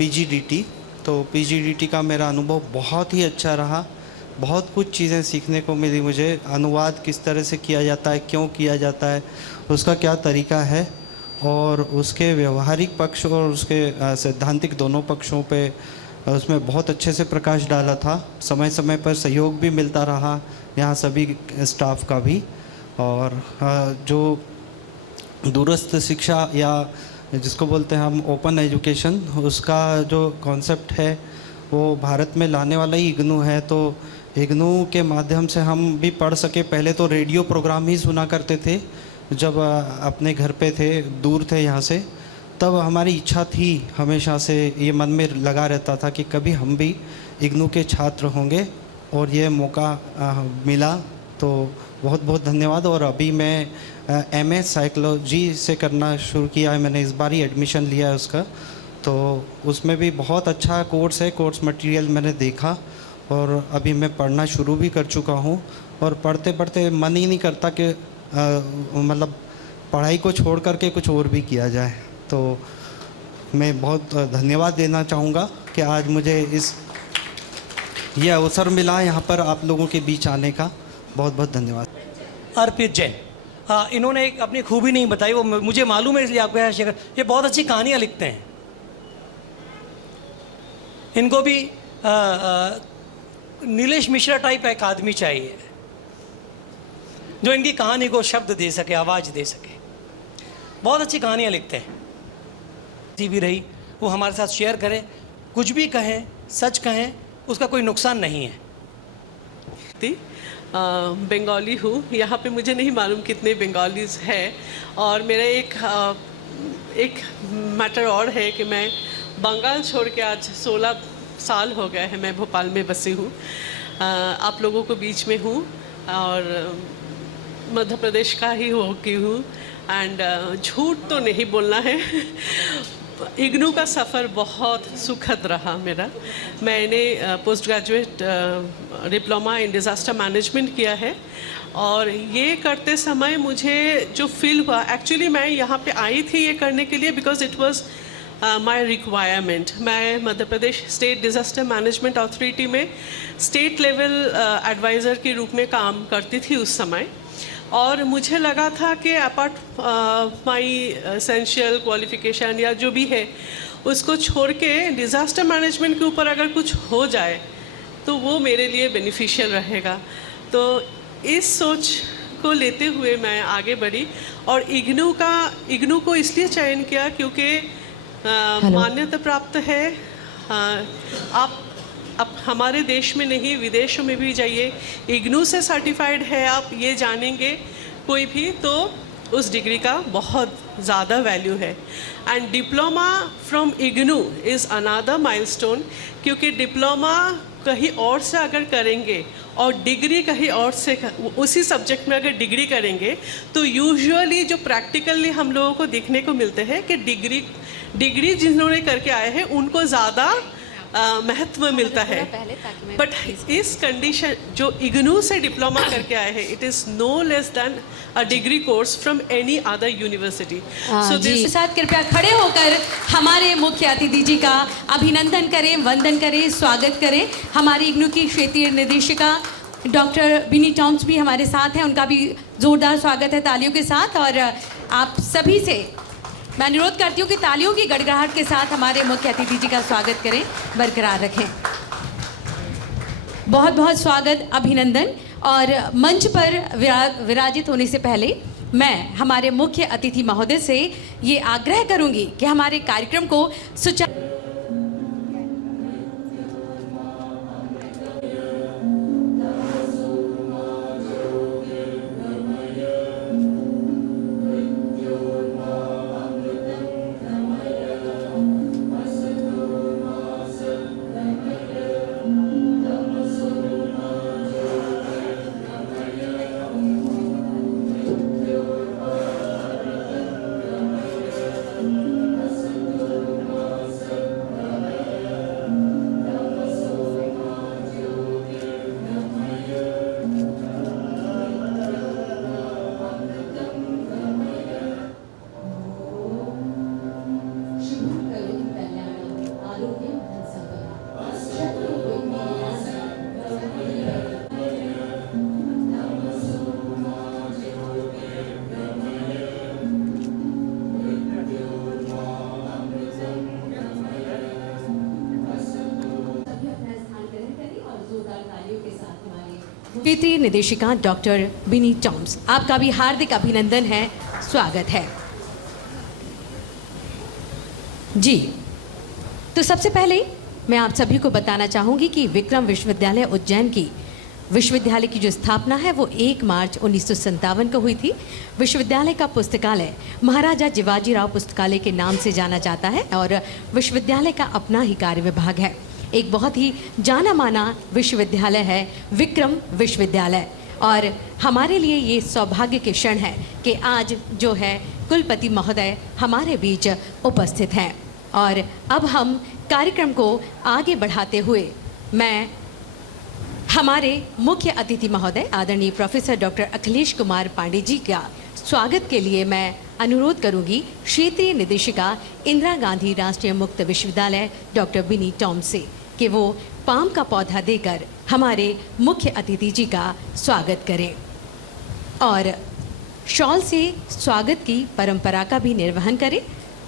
PGDT। तो PGDT का मेरा अनुभव बहुत ही अच्छा रहा। बहुत कुछ चीज़ें सीखने को मिली मुझे। अनुवाद किस तरह से किया जाता है, क्यों किया जाता है, उसका क्या तरीका है और उसके व्यवहारिक पक्ष और उसके सैद्धांतिक दोनों पक्षों पे उसमें बहुत अच्छे से प्रकाश डाला था। समय समय पर सहयोग भी मिलता रहा यहाँ सभी स्टाफ का भी। और जो दूरस्थ शिक्षा या जिसको बोलते हैं हम ओपन एजुकेशन, उसका जो कॉन्सेप्ट है वो भारत में लाने वाला ही इग्नू है। तो इग्नू के माध्यम से हम भी पढ़ सके। पहले तो रेडियो प्रोग्राम ही सुना करते थे जब अपने घर पे थे, दूर थे यहाँ से। तब हमारी इच्छा थी, हमेशा से ये मन में लगा रहता था कि कभी हम भी इग्नू के छात्र होंगे, और ये मौका मिला। तो बहुत बहुत धन्यवाद। और अभी मैं MA साइकोलॉजी से करना शुरू किया है, मैंने इस बार ही एडमिशन लिया है उसका। तो उसमें भी बहुत अच्छा कोर्स है, कोर्स मटेरियल मैंने देखा और अभी मैं पढ़ना शुरू भी कर चुका हूँ। और पढ़ते पढ़ते मन ही नहीं करता कि मतलब पढ़ाई को छोड़ करके कुछ और भी किया जाए। तो मैं बहुत धन्यवाद देना चाहूँगा कि आज मुझे ये अवसर मिला यहाँ पर आप लोगों के बीच आने का। बहुत बहुत धन्यवाद। अर्पित जैन, हाँ, इन्होंने एक अपनी खूबी नहीं बताई, वो मुझे मालूम है इसलिए आपको यहाँ शेयर। ये बहुत अच्छी कहानियाँ लिखते हैं। इनको भी नीलेश मिश्रा टाइप एक आदमी चाहिए जो इनकी कहानी को शब्द दे सके, आवाज़ दे सके। बहुत अच्छी कहानियाँ लिखते हैं। जी भी रही वो हमारे साथ शेयर करें, कुछ भी कहें, सच कहें, उसका कोई नुकसान नहीं है। बंगाली हूँ, यहाँ पे मुझे नहीं मालूम कितने बंगालीज हैं। और मेरा एक मैटर और है कि मैं बंगाल छोड़ के आज 16 साल हो गए हैं मैं भोपाल में बसी हूँ। आप लोगों को बीच में हूँ और मध्य प्रदेश का ही हो की हूँ। एंड झूठ तो नहीं बोलना है, इग्नू का सफ़र बहुत सुखद रहा मेरा। मैंने post graduate diploma in disaster management किया है और ये करते समय मुझे जो फील हुआ, एक्चुअली मैं यहाँ पे आई थी ये करने के लिए because it was my requirement. मैं Madhya Pradesh state disaster management authority में स्टेट लेवल एडवाइज़र के रूप में काम करती थी उस समय। और मुझे लगा था कि अपार्ट माई एसेंशियल क्वालिफ़िकेशन या जो भी है उसको छोड़ के डिज़ास्टर मैनेजमेंट के ऊपर अगर कुछ हो जाए तो वो मेरे लिए बेनिफिशियल रहेगा। तो इस सोच को लेते हुए मैं आगे बढ़ी और इग्नू को इसलिए चयन किया क्योंकि मान्यता प्राप्त है। आप हमारे देश में नहीं विदेशों में भी जाइए, इग्नू से सर्टिफाइड है आप ये जानेंगे कोई भी तो उस डिग्री का बहुत ज़्यादा वैल्यू है। And diploma from IGNOU is another milestone, क्योंकि डिप्लोमा कहीं और से अगर करेंगे और डिग्री कहीं और से उसी सब्जेक्ट में अगर डिग्री करेंगे तो यूजुअली जो प्रैक्टिकली हम लोगों को देखने को मिलते हैं कि डिग्री जिन्होंने करके आए हैं उनको ज़्यादा महत्व मिलता है। बट इस कंडीशन जो इग्नू से डिप्लोमा करके आए हैं, it is no less than a degree course from any other university. So जी साथ कृपया खड़े होकर हमारे मुख्य अतिथि जी का अभिनंदन करें, वंदन करें, स्वागत करें। हमारी इग्नू की क्षेत्रीय निर्देशिका डॉक्टर बिनी टॉम्स भी हमारे साथ हैं, उनका भी जोरदार स्वागत है तालियों के साथ। और आप सभी से मैं अनुरोध करती हूँ कि तालियों की गड़गड़ाहट के साथ हमारे मुख्य अतिथि जी का स्वागत करें, बरकरार रखें। बहुत बहुत स्वागत, अभिनंदन। और मंच पर विराजित होने से पहले मैं हमारे मुख्य अतिथि महोदय से ये आग्रह करूँगी कि हमारे कार्यक्रम को सुचारू क्षेत्रीय निदेशिका डॉक्टर बिनी टॉम्स, आपका भी हार्दिक अभिनंदन है, स्वागत है। जी, तो सबसे पहले मैं आप सभी को बताना चाहूँगी कि विक्रम विश्वविद्यालय उज्जैन की विश्वविद्यालय की जो स्थापना है वो 1 मार्च 1957 को हुई थी। विश्वविद्यालय का पुस्तकालय महाराजा जिवाजीराव पुस्तकालय के नाम से जाना जाता है और विश्वविद्यालय का अपना ही कार्य विभाग है। एक बहुत ही जाना माना विश्वविद्यालय है विक्रम विश्वविद्यालय, और हमारे लिए ये सौभाग्य के क्षण है कि आज जो है कुलपति महोदय हमारे बीच उपस्थित हैं। और अब हम कार्यक्रम को आगे बढ़ाते हुए मैं हमारे मुख्य अतिथि महोदय आदरणीय प्रोफेसर डॉक्टर अखिलेश कुमार पांडे जी का स्वागत के लिए मैं अनुरोध करूंगी क्षेत्रीय निदेशिका इंदिरा गांधी राष्ट्रीय मुक्त विश्वविद्यालय डॉक्टर बिनी टॉम्स से कि वो पाम का पौधा देकर हमारे मुख्य अतिथि जी का स्वागत करें और शॉल से स्वागत की परंपरा का भी निर्वहन करें।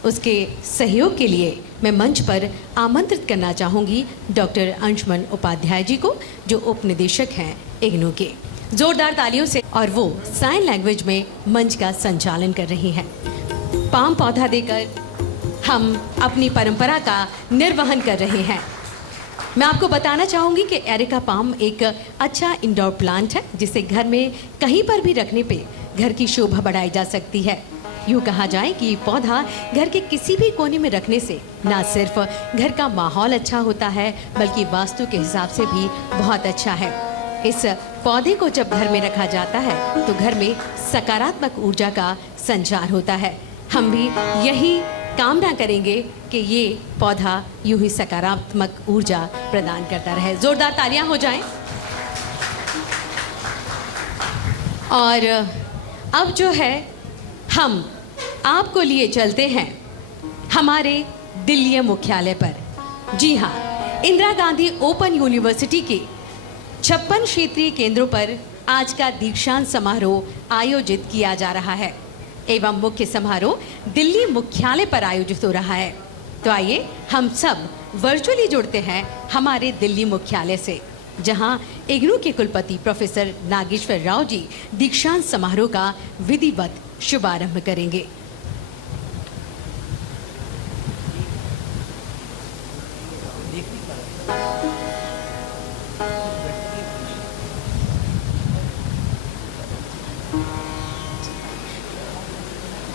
उसके सहयोग के लिए मैं मंच पर आमंत्रित करना चाहूँगी डॉक्टर अंशुमन उपाध्याय जी को, जो उप निदेशक हैं इग्नू के। जोरदार तालियों से, और वो साइन लैंग्वेज में मंच का संचालन कर रही हैं। पाम पौधा देकर हम अपनी परंपरा का निर्वहन कर रहे हैं। मैं आपको बताना चाहूँगी कि एरिका पाम एक अच्छा इंडोर प्लांट है जिसे घर में कहीं पर भी रखने पे घर की शोभा बढ़ाई जा सकती है। यूँ कहा जाए कि पौधा घर के किसी भी कोने में रखने से ना सिर्फ घर का माहौल अच्छा होता है बल्कि वास्तु के हिसाब से भी बहुत अच्छा है। इस पौधे को जब घर में रखा जाता है तो घर में सकारात्मक ऊर्जा का संचार होता है। हम भी यही कामना करेंगे कि ये पौधा यूं ही सकारात्मक ऊर्जा प्रदान करता रहे। जोरदार तालियां हो जाएं। और अब जो है हम आपको लिए चलते हैं हमारे दिल्ली मुख्यालय पर। जी हाँ, इंदिरा गांधी ओपन यूनिवर्सिटी के 56 क्षेत्रीय केंद्रों पर आज का दीक्षांत समारोह आयोजित किया जा रहा है एवं मुख्य समारोह दिल्ली मुख्यालय पर आयोजित हो रहा है। तो आइए हम सब वर्चुअली जुड़ते हैं हमारे दिल्ली मुख्यालय से, जहां इग्नू के कुलपति प्रोफेसर नागेश्वर राव जी दीक्षांत समारोह का विधिवत शुभारंभ करेंगे।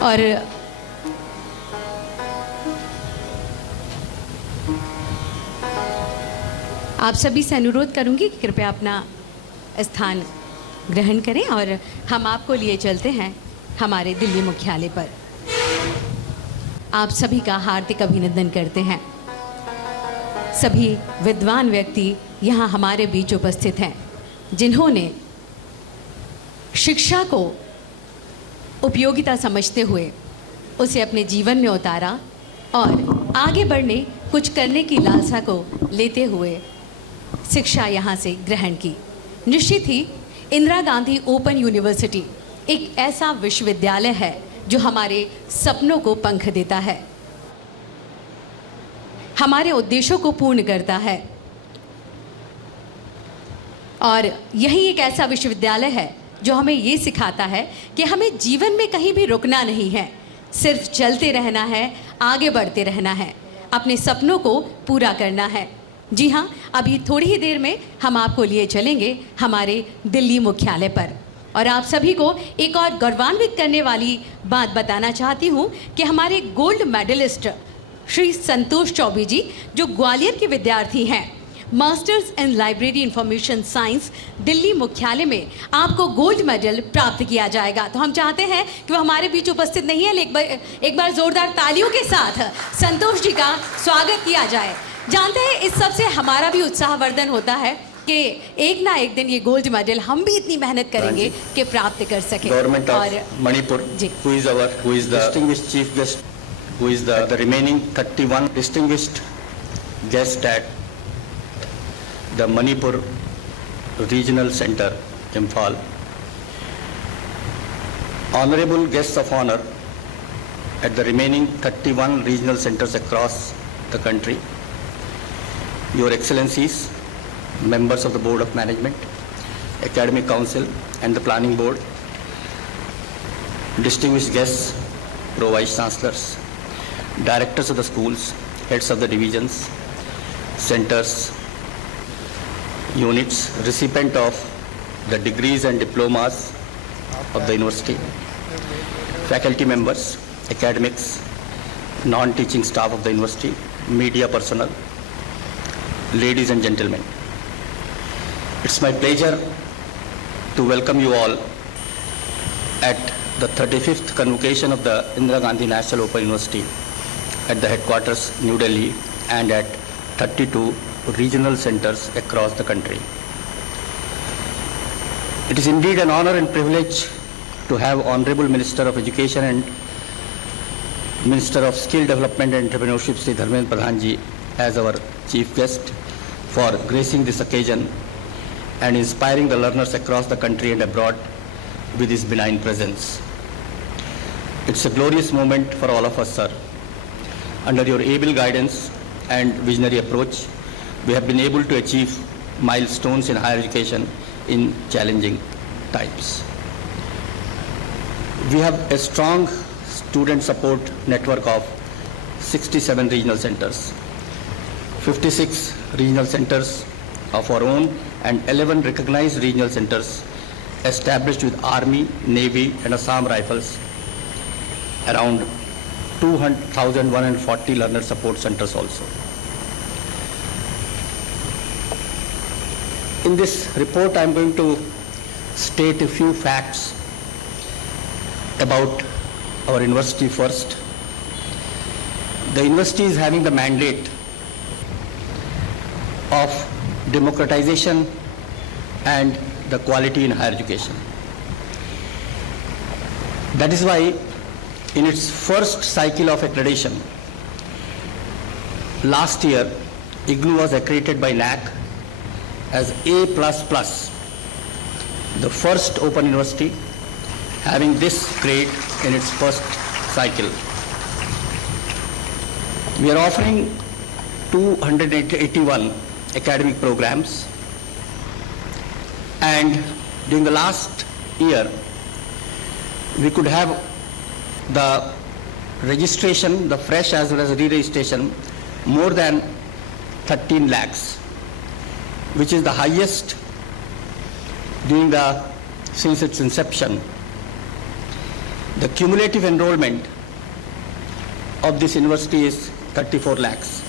और आप सभी से अनुरोध करूंगी कि कृपया अपना स्थान ग्रहण करें और हम आपको लिए चलते हैं हमारे दिल्ली मुख्यालय पर। आप सभी का हार्दिक अभिनंदन करते हैं। सभी विद्वान व्यक्ति यहाँ हमारे बीच उपस्थित हैं जिन्होंने शिक्षा को उपयोगिता समझते हुए उसे अपने जीवन में उतारा और आगे बढ़ने कुछ करने की लालसा को लेते हुए शिक्षा यहाँ से ग्रहण की। निश्चित ही इंदिरा गांधी ओपन यूनिवर्सिटी एक ऐसा विश्वविद्यालय है जो हमारे सपनों को पंख देता है, हमारे उद्देश्यों को पूर्ण करता है। और यही एक ऐसा विश्वविद्यालय है जो हमें ये सिखाता है कि हमें जीवन में कहीं भी रुकना नहीं है, सिर्फ चलते रहना है, आगे बढ़ते रहना है, अपने सपनों को पूरा करना है। जी हाँ, अभी थोड़ी ही देर में हम आपको लिए चलेंगे हमारे दिल्ली मुख्यालय पर। और आप सभी को एक और गौरवान्वित करने वाली बात बताना चाहती हूँ कि हमारे गोल्ड मेडलिस्ट श्री संतोष चौबे जी, जो ग्वालियर के विद्यार्थी हैं, masters in library information science, Delhi मुख्यालय में आपको गोल्ड मेडल प्राप्त किया जाएगा। तो हम चाहते हैं कि वो हमारे बीच उपस्थित नहीं है, लेकिन एक बार जोरदार तालियों के साथ संतोष जी का स्वागत किया जाए। जानते हैं इस सब से हमारा भी उत्साहवर्धन होता है कि एक ना एक दिन ये गोल्ड मेडल हम भी इतनी मेहनत करेंगे कि प्राप्त कर सके। Government of Manipur, who is the distinguished chief guest, who is the remaining 31 distinguished guests at the Manipur Regional Center, Imphal. Honorable guests of honor at the remaining 31 regional centers across the country, Your Excellencies, members of the Board of Management, Academic Council and the Planning Board, distinguished guests, Pro-Vice Chancellors, directors of the schools, heads of the divisions, centers, units, recipient of the degrees and diplomas of the university, faculty members, academics, non-teaching staff of the university, media personnel, ladies and gentlemen. It's my pleasure to welcome you all at the 35th convocation of the Indira Gandhi National Open University at the headquarters, New Delhi, and at 32 regional centers across the country. It is indeed an honor and privilege to have Honorable Minister of Education and Minister of Skill Development and Entrepreneurship, Sri Dharmendra Pradhan Ji, as our chief guest for gracing this occasion and inspiring the learners across the country and abroad with his benign presence. It's a glorious moment for all of us, sir. Under your able guidance and visionary approach, we have been able to achieve milestones in higher education in challenging times. We have a strong student support network of 67 regional centers, 56 regional centers of our own, and 11 recognized regional centers established with Army, Navy, and Assam Rifles, around 2,140 learner support centers also. In this report, I am going to state a few facts about our university first. The university is having the mandate of democratization and the quality in higher education. That is why in its first cycle of accreditation, last year, IGNOU was accredited by NAAC as A++, the first open university having this grade in its first cycle. We are offering 281 academic programs, and during the last year, we could have the registration, the fresh as well as re-registration, more than 13 lakhs, which is the highest since its inception. The cumulative enrollment of this university is 34 lakhs.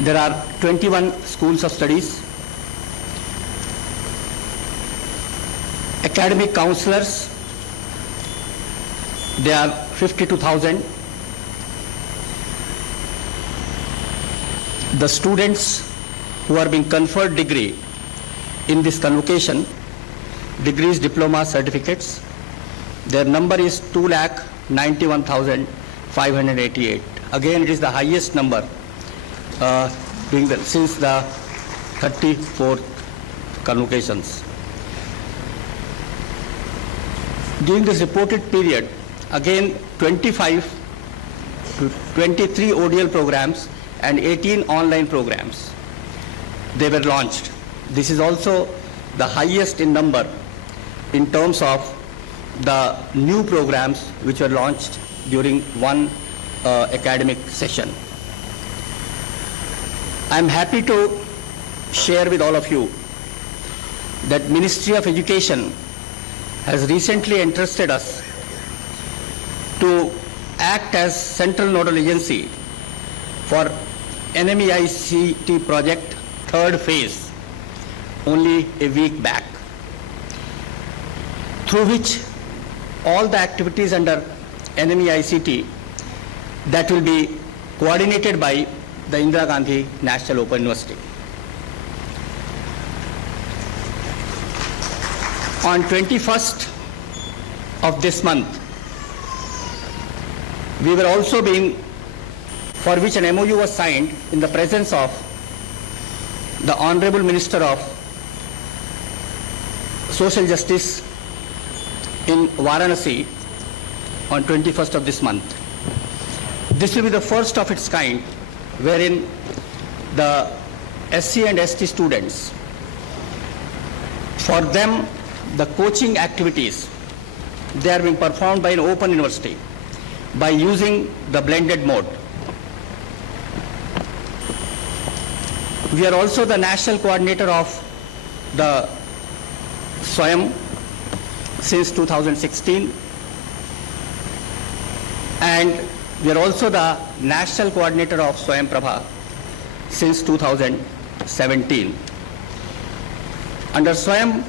There are 21 schools of studies, academic counselors, they are 52,000. The students who are being conferred degree in this convocation, degrees, diplomas, certificates, their number is 2,91,588. Again, it is the highest number since the 34th convocations. During this reported period, again 25 to 23 ODL programs and 18 online programs, they were launched. This is also the highest in number in terms of the new programs which were launched during one academic session. I am happy to share with all of you that Ministry of Education has recently entrusted us to act as central nodal agency for NMEICT project third phase only a week back, through which all the activities under NMEICT that will be coordinated by the Indira Gandhi National Open University. On 21st of this month, we were also being, for which an MOU was signed in the presence of the Honorable Minister of Social Justice in Varanasi on 21st of this month. This will be the first of its kind wherein the SC and ST students For them, the coaching activities, they are being performed by an open university by using the blended mode. We are also the national coordinator of the SWAYAM since 2016, and we are also the national coordinator of SWAYAM Prabha since 2017. Under SWAYAM,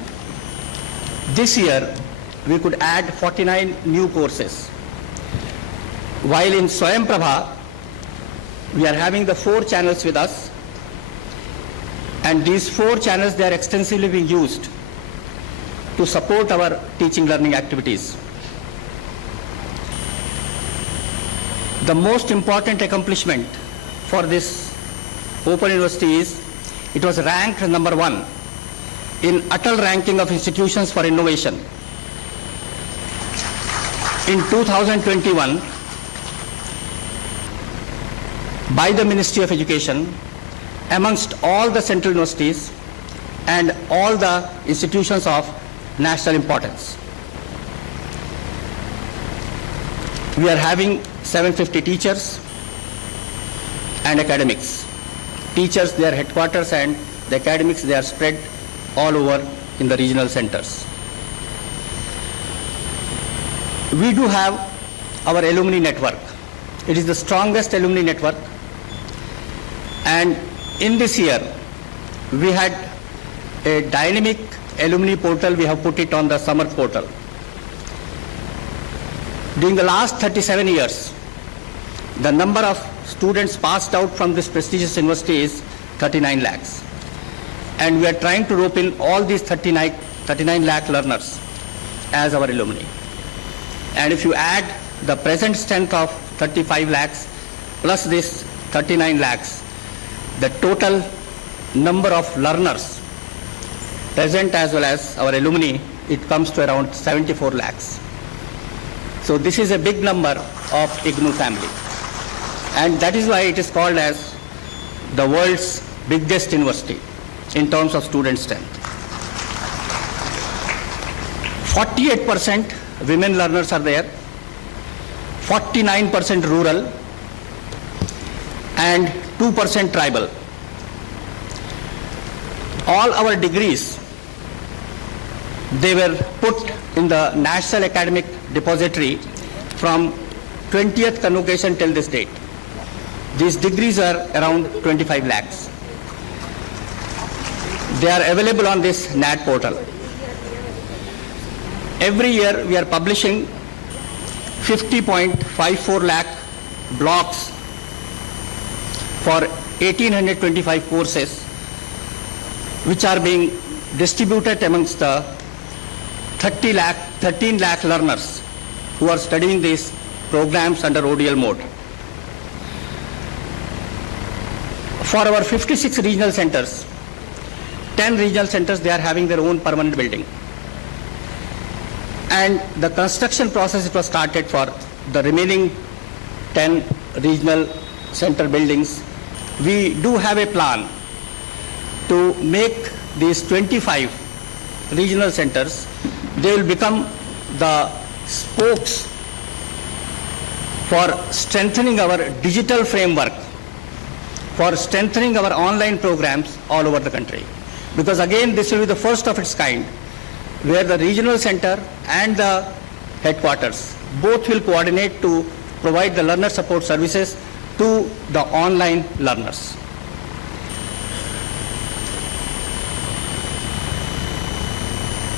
this year we could add 49 new courses, while in SWAYAM Prabha we are having the 4 channels with us, and these 4 channels, they are extensively being used to support our teaching learning activities. The most important accomplishment for this Open University is it was ranked number 1 in Atal ranking of institutions for innovation. In 2021, by the Ministry of Education, amongst all the central universities and all the institutions of national importance. We are having 750 teachers and academics. Teachers, their headquarters, and the academics, they are spread all over in the regional centers. We do have our alumni network. It is the strongest alumni network, and in this year we had a dynamic alumni portal. We have put it on the summer portal. During the last 37 years, the number of students passed out from this prestigious university is 39 lakhs. And we are trying to rope in all these 39 lakh learners as our alumni. And if you add the present strength of 35 lakhs plus this 39 lakhs, the total number of learners present as well as our alumni, it comes to around 74 lakhs. So this is a big number of IGNOU family. And that is why it is called as the world's biggest university in terms of student strength. 48% women learners are there, 49% rural, and 2% tribal. All our degrees, they were put in the National Academic Depository from 20th convocation till this date. These degrees are around 25 lakhs. They are available on this NAT portal. Every year we are publishing 50.54 lakh blocks for 1825 courses, which are being distributed amongst the 13 lakh learners who are studying these programs under ODL mode. For our 56 regional centers, 10 regional centers, they are having their own permanent building. And the construction process, it was started for the remaining 10 regional center buildings. We do have a plan to make these 25 regional centers, they will become the spokes for strengthening our digital framework, for strengthening our online programs all over the country. Because again, this will be the first of its kind, where the regional center and the headquarters both will coordinate to provide the learner support services to the online learners.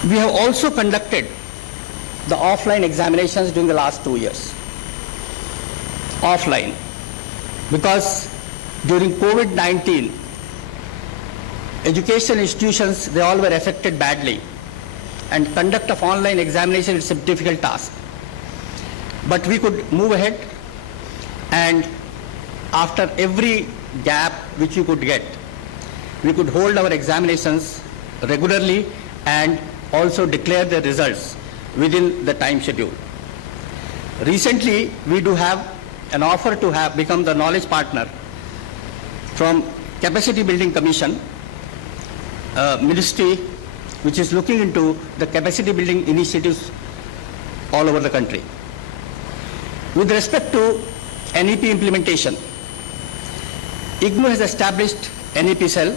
We have also conducted the offline examinations during the last 2 years. Offline, because during COVID-19, education institutions, they all were affected badly, and conduct of online examination is a difficult task. But we could move ahead, and after every gap which we could get, we could hold our examinations regularly and also declare the results within the time schedule. Recently, we do have an offer to have become the knowledge partner from Capacity Building Commission, Ministry which is looking into the capacity building initiatives all over the country. With respect to NEP implementation, IGNOU has established NEP cell.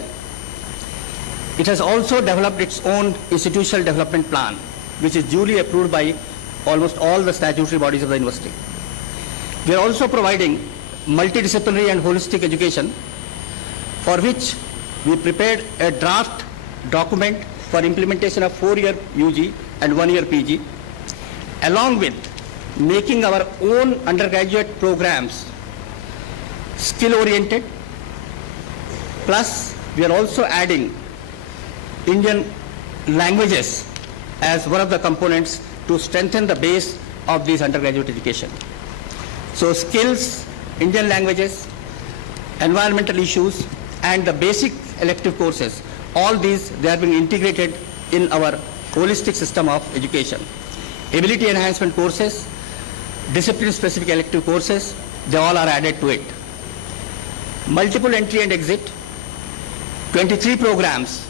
It has also developed its own institutional development plan, which is duly approved by almost all the statutory bodies of the university. We are also providing multidisciplinary and holistic education, for which we prepared a draft document for implementation of 4-year UG and 1-year PG, along with making our own undergraduate programs skill-oriented. Plus, we are also adding Indian languages as one of the components to strengthen the base of these undergraduate education. So skills, Indian languages, environmental issues, and the basic elective courses, all these, they are being integrated in our holistic system of education. Ability enhancement courses, discipline-specific elective courses, they all are added to it. Multiple entry and exit, 23 programs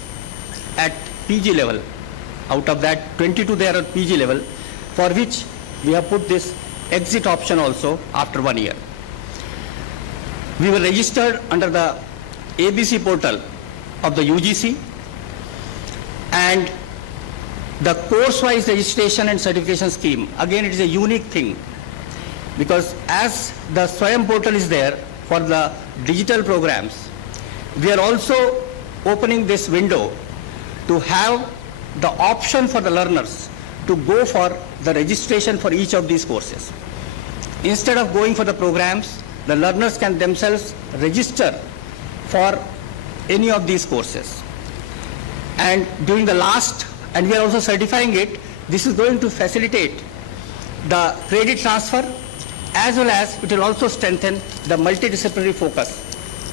at PG level. Out of that, 22 they are at PG level, for which we have put this exit option also after 1 year. We were registered under the ABC portal of the UGC, and the course-wise registration and certification scheme, again it is a unique thing, because as the SWAYAM portal is there for the digital programs, we are also opening this window to have the option for the learners to go for the registration for each of these courses. Instead of going for the programs, the learners can themselves register for any of these courses. And during the last, and we are also certifying it, this is going to facilitate the credit transfer, as well as it will also strengthen the multidisciplinary focus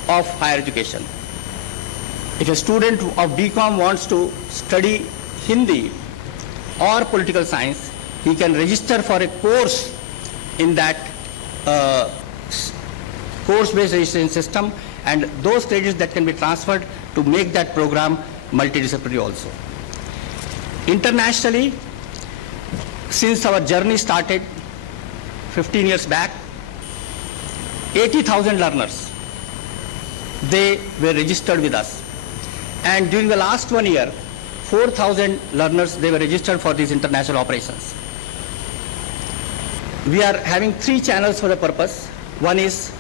of higher education. If a student of BCom wants to study Hindi or political science, he can register for a course in that course-based registration system, and those credits that can be transferred to make that program multidisciplinary also. Internationally, since our journey started 15 years back, 80,000 learners, they were registered with us. And during the last 1 year, 4,000 learners, they were registered for these international operations. We are having 3 channels for the purpose. One is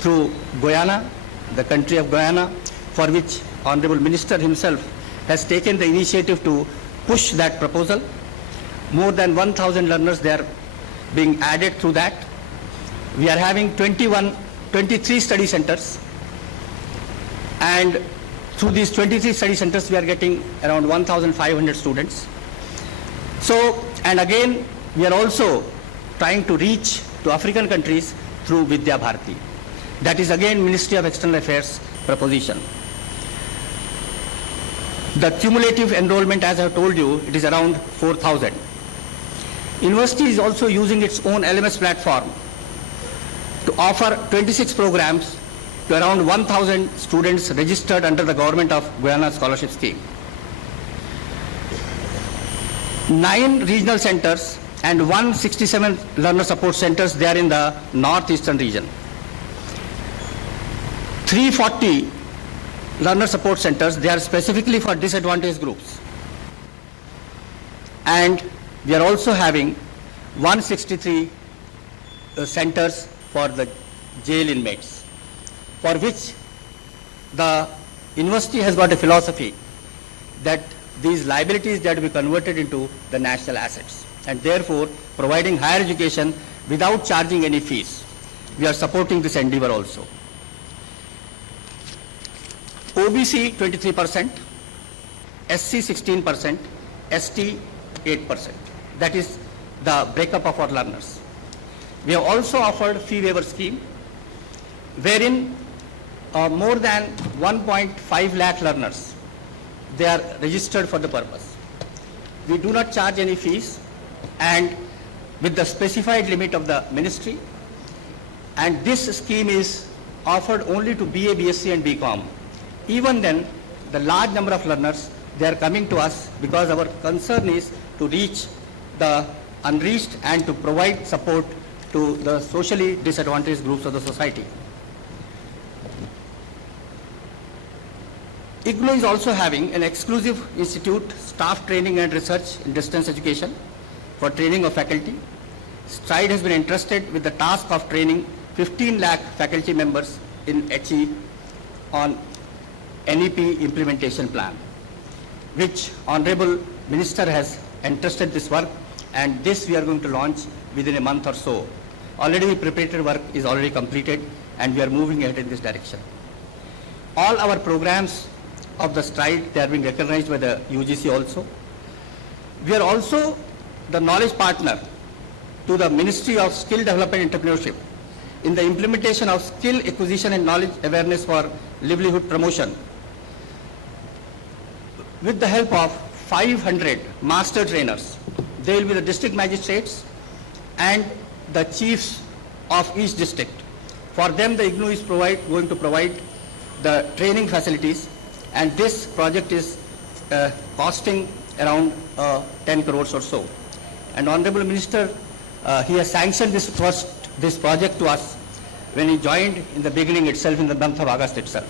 through Guyana, the country of Guyana, for which Honorable Minister himself has taken the initiative to push that proposal. More than 1,000 learners, they are being added through that. We are having 23 study centers, and through these 23 study centers, we are getting around 1,500 students. So, and again, we are also trying to reach to African countries through Vidya Bharati. That is again Ministry of External Affairs proposition. The cumulative enrollment, as I have told you, it is around 4,000. University is also using its own LMS platform to offer 26 programs to around 1,000 students registered under the Government of Guyana Scholarship Scheme. 9 regional centers and 167 learner support centers, they are in the northeastern region. 340 learner support centers, they are specifically for disadvantaged groups. And we are also having 163 centers for the jail inmates, for which the university has got a philosophy that these liabilities that will be converted into the national assets, and therefore providing higher education without charging any fees. We are supporting this endeavor also. OBC 23%, SC 16%, ST 8%. That is the breakup of our learners. We have also offered fee waiver scheme, wherein more than 1.5 lakh learners, they are registered for the purpose. We do not charge any fees, and with the specified limit of the ministry, and this scheme is offered only to BA, BSc and BCom. Even then, the large number of learners, they are coming to us because our concern is to reach the unreached and to provide support to the socially disadvantaged groups of the society. IGNOU is also having an exclusive institute, staff training and research in distance education for training of faculty. STRIDE has been entrusted with the task of training 15 lakh faculty members in HE on NEP implementation plan, which Honorable Minister has entrusted this work, and this we are going to launch within a month or so. Already the preparatory work is already completed and we are moving ahead in this direction. All our programs of the STRIDE, they are being recognized by the UGC also. We are also the knowledge partner to the Ministry of Skill Development and Entrepreneurship in the implementation of skill acquisition and knowledge awareness for livelihood promotion. With the help of 500 master trainers, they will be the district magistrates and the chiefs of each district. For them, the IGNOU is going to provide the training facilities, and this project is costing around 10 crores or so. And Honorable Minister, he has sanctioned this project to us when he joined in the beginning itself, in the month of August itself.